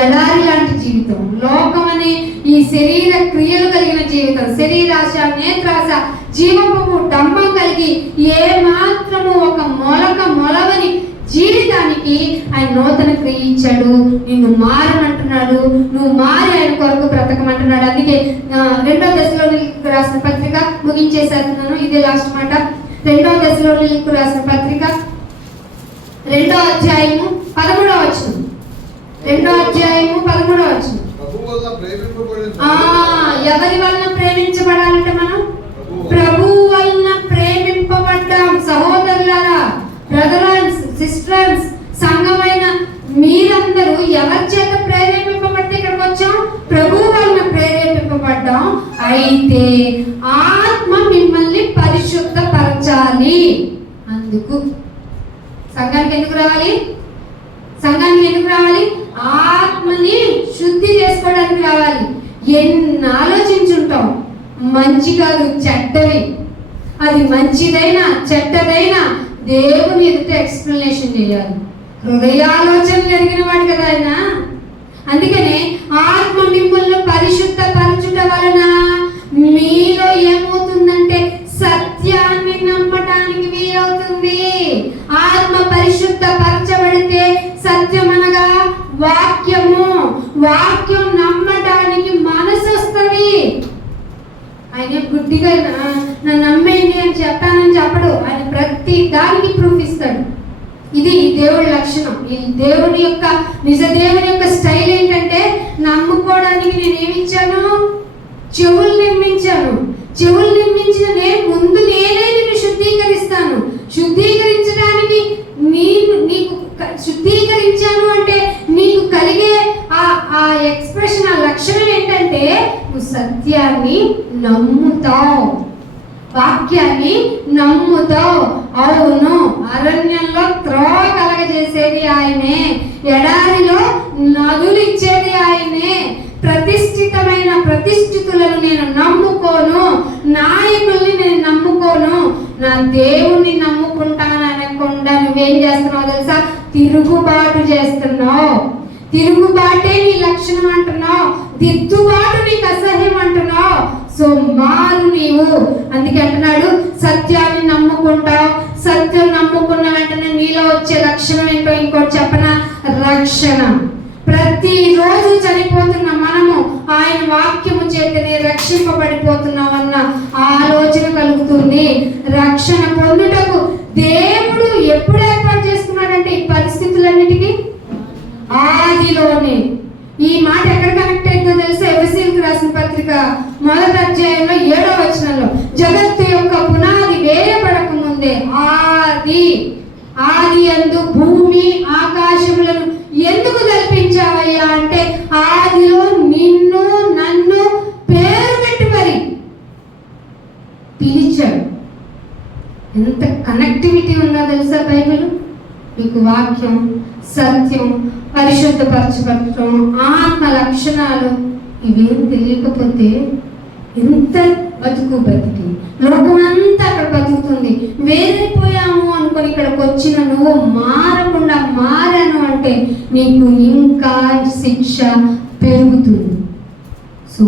ఎడారి లాంటి జీవితం, లోకం అనే ఈ శరీర క్రియలు కలిగిన జీవితం, శరీరాశ, నేత్రాశ, జీవపు డంబం కలిగి ఏ మాత్రము ఒక మొలవని జీవితానికి ఆయన నూతన క్రియ ఇచ్చాడు. నిన్ను మారనంటున్నాడు, నువ్వు మారి ఆయన కొరకు బ్రతకమంటున్నాడు. అందుకే 2వ దశలోనికి రాసిన పత్రిక ముగించేసేస్తున్నాను. ఇదే లాస్ట్ మాట. 2వ దశలోనికి రాసిన పత్రిక 2వ అధ్యాయము 13వ వచనం. 2వ అధ్యాయము 13వ వచనం. ఎవరి వలన ప్రేమించబడాలంటే మనం ప్రభువు వలన ప్రేమింపబడ్డాం. సహోదరులారా, బ్రదర్స్, సిస్టర్స్, సంఘమైన మీరందరూ ఎవరి చేత ప్రేరేపింపబడితే ఇక్కడికి వచ్చాం? ప్రభువు వలన ప్రేరేపింపబడ్డాం. అయితే ఆత్మ మిమ్మల్ని పరిశుద్ధపరచాలి. అందుకు సంఘానికి ఎందుకు రావాలి? ఆత్మని శుద్ధి చేసుకోవడానికి రావాలి. ఎన్ని ఆలోచించుంటాం. మంచి కాదు, చెడ్డవి. అది మంచిదైనా చెడ్డదైనా దేవుని ఎదుట ఎక్స్ప్లెనేషన్ చేయాలి. హృదయాలోచన ఎరిగిన వాడు కదా ఆయన. అందుకనే ఆత్మ మిమ్మల్ని పరిశుద్ధపరచుట వలన మీలో ఏమవుతుందంటే సత్యాన్ని నమ్మటానికి వీలవుతుంది. ఆత్మ పరిశుద్ధపరచబడితే సత్యం అనగా వాక్యం నమ్మటానికి మనసు వస్తుంది. ఆయన గుడ్డిగా నన్ను నమ్మేయండి అని చెప్పడు. ఆయన ప్రతి దానికి ప్రూఫ్ ఇస్తాడు. ఇది దేవుడి లక్షణం. ఈ దేవుని యొక్క నిజ దేవుని యొక్క స్టైల్ ఏంటంటే, నమ్ముకోవడానికి నేనేమిచ్చాను? చెవులు నిర్మించాను. చెవులు నిర్మించిన ముందు నేనే నిన్ను శుద్ధీకరిస్తాను. శుద్ధీకరించడానికి నీకు శుద్ధీకరించాను అంటే నీకు కలిగే ఆ ఎక్స్ప్రెషన్, ఆ లక్షణం ఏంటంటే నువ్వు సత్యాన్ని నమ్ముతావు, వాక్యాన్ని నమ్ముతావు. అవును, అరణ్యంలో త్రోవ కలగజేసేది ఆయనే, ఎడారిలో నదులు ఇచ్చేది ఆయనే. ప్రతిష్ఠితులను నేను నమ్ముకోను, నాయకుల్ని నేను నమ్ముకోను. నమ్ముకోను, నా దేవుణ్ణి నమ్ముకుంటాను అనకుండా నువ్వేం చేస్తున్నావు తెలుసా? తిరుగుబాటు చేస్తున్నావు. తిరుగుబాటే నీ లక్షణం అంటున్నావు, దిద్దుబాటు నీకు అసహ్యం అంటున్నావు. సో మారు నీవు. అందుకే అంటున్నాడు, సత్యాన్ని నమ్ముకుంటావు. సత్యం నమ్ముకున్న వెంటనే నీలో వచ్చే లక్షణం ఏంటో ఇంకోటి చెప్పనా? రక్షణ. ప్రతిరోజు చనిపోతున్న మనము ఆయన వాక్యము చేతనే రక్షింపబడిపోతున్నామన్న ఆలోచన కలుగుతుంది. రక్షణ పొందుటకు దేవుడు ఎప్పుడు ఏర్పాటు చేసుకున్నాడంటే ఈ పరిస్థితులన్నిటికీ ఆదిలోనే. ఈ మాట ఎక్కడ కనెక్ట్ అయిందో తెలుసా? ఎఫెసీయులకు రాసిన పత్రిక 1వ అధ్యాయంలో 7వ వచనంలో, జగత్తు యొక్క పునాది వేయబడక ముందే ఆది యందు భూమి ఆకాశములను ఎందుకు కల్పించావయ్యా అంటే, ఆదిలో నిన్ను నన్ను పేరు పెట్టి మరి పిలిచాడు. ఎంత కనెక్టివిటీ ఉందో తెలుసా బైబిల్? మీకు వాక్యం, సత్యం, పరిశుద్ధపరచబడటం, ఆత్మ లక్షణాలు ఇవేం తెలియకపోతే ఎంత బతికి లోకమంతా అక్కడ బతుకుతుంది. వేరైపోయాము అనుకొని ఇక్కడికి వచ్చిన నువ్వు మారకుండా మారాను అంటే నీకు ఇంకా శిక్ష పెరుగుతుంది. సో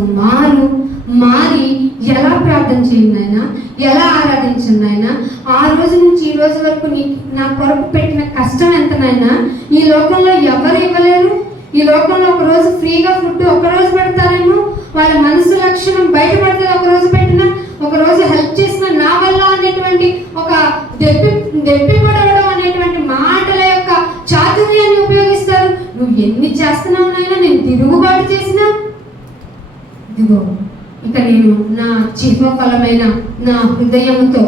మారి ఎలా ప్రార్థన చేయండి ఆయన, ఎలా ఆరాధించండి ఆయన. ఆ రోజు నుంచి ఈ రోజు వరకు నా కొరకు పెట్టిన కష్టం ఎంత నాయనా? ఈ లోకంలో ఎవరు ఇవ్వలేరు. ఈ లోకంలో ఒక రోజు ఫ్రీగా ఫుడ్ ఒక రోజు పెడతారేమో, వాళ్ళ మనసు లక్షణం బయటపడుతుంది. ఒక రోజు పెట్టినా, ఒక రోజు హెల్ప్ చేసిన నా వల్ల అనేటువంటి ఒక దెప్పి పడవడం అనేటువంటి మాటల యొక్క చాతుర్యాన్ని ఉపయోగిస్తారు. నువ్వు ఎన్ని చేస్తున్నావు నాయనా? నేను తిరుగుబాటు చేసినా ఇదిగో ఇక నేను నా జీవఫలమైన నా హృదయంతో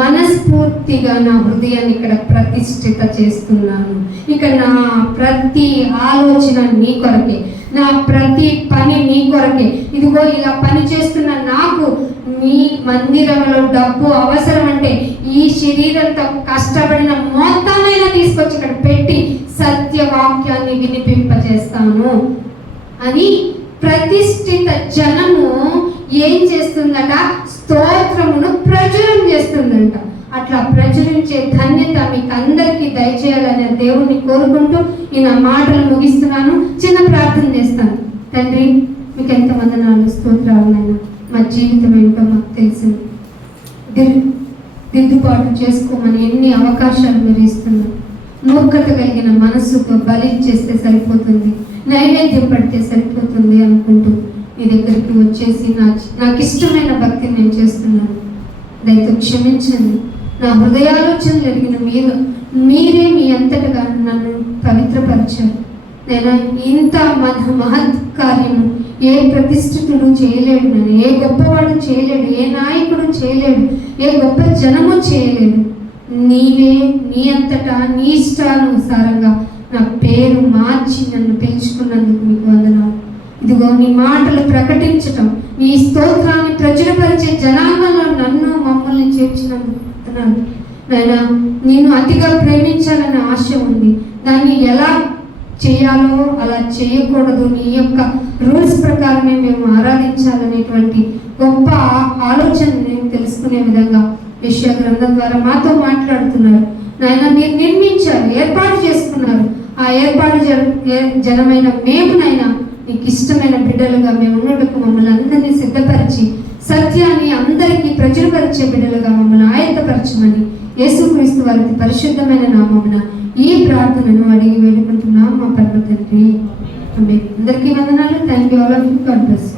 మనస్ఫూర్తిగా నా హృదయాన్ని ఇక్కడ ప్రతిష్ఠిత చేస్తున్నాను. ఇక నా ప్రతి ఆలోచన నీ కొరకే, నా ప్రతి పని నీ కొరకే. ఇదిగో ఇలా పని చేస్తున్న నాకు నీ మందిరంలో డబ్బు అవసరం అంటే ఈ శరీరంతో కష్టపడిన మొత్తానైనా తీసుకొచ్చి ఇక్కడ పెట్టి సత్యవాక్యాన్ని వినిపింపజేస్తాను అని ప్రతిష్ఠిత జనము ఏం చేస్తుందట? స్తోత్రమును ప్రచురం చేస్తుందంట. అట్లా ప్రచురించే ధన్యత మీకు అందరికీ దయచేయాలని దేవుణ్ణి కోరుకుంటూ ఈ నా మాటలు ముగిస్తున్నాను. చిన్న ప్రార్థన చేస్తాను. తండ్రి, మీకు ఎంత వందనాలు, స్తోత్రాలు నాయనా. మా జీవితం ఏంటో మాకు తెలిసింది. దిద్దుబాటు చేసుకోమని ఎన్ని అవకాశాలు మీరు ఇస్తున్నారు. మూర్ఖత కలిగిన మనస్సుతో బలి చేస్తే సరిపోతుంది, నైవేద్యం పడితే సరిపోతుంది అనుకుంటూ మీ దగ్గరికి వచ్చేసి నాకు ఇష్టమైన భక్తిని నేను చేస్తున్నాను. దయతో క్షమించండి. నా హృదయాలోచనలు ఎరిగిన మీరే మీ అంతటగా నన్ను పవిత్రపరిచారు. నేను ఇంత మహత్ కార్యము ఏ ప్రతిష్ఠితుడు చేయలేడు, నన్ను ఏ గొప్పవాడు చేయలేడు, ఏ నాయకుడు చేయలేడు, ఏ గొప్ప జనము చేయలేడు. నీవే నీ అంతటా నీ ఇష్టానుసారంగా నా పేరు మార్చి నన్ను పిలుచుకున్నందుకు మీకు వందనాలు. ఇదిగో నీ మాటలు ప్రకటించటం, నీ స్తోత్రాన్ని ప్రచురపరిచే జనాంగంలో నన్ను మమ్మల్ని చేర్చినందుకు వందనాలు. నాయనా, నేను అతిగా ప్రేమించాలనే ఆశ ఉంది. దాన్ని ఎలా చేయాలో అలా చేయకూడదు. నీ యొక్క రూల్స్ ప్రకారమే మేము ఆరాధించాలనేటువంటి గొప్ప ఆలోచన నేను తెలుసుకునే విధంగా యెషయా గ్రంథం ద్వారా మాతో మాట్లాడుతున్నారు. నాయన, మీరు నిర్మించారు, ఏర్పాటు చేసుకున్నారు. ఆ ఏర్పాటు జనమైన మేమునైనా నీకు ఇష్టమైన బిడ్డలుగా మేము ఉన్నట్టుకు మమ్మల్ని అందరినీ సిద్ధపరిచి సత్యాన్ని అందరికీ ప్రచురపరిచే బిడ్డలుగా మమ్మల్ని ఆయత్తపరచమని యేసుక్రీస్తు వారి పరిశుద్ధమైన నామమున ఈ ప్రార్థనను అడిగి వేడుకుంటున్నాం మా పరమ తండ్రి. అందరికీ వందనాలు. Thank you all of you. God bless.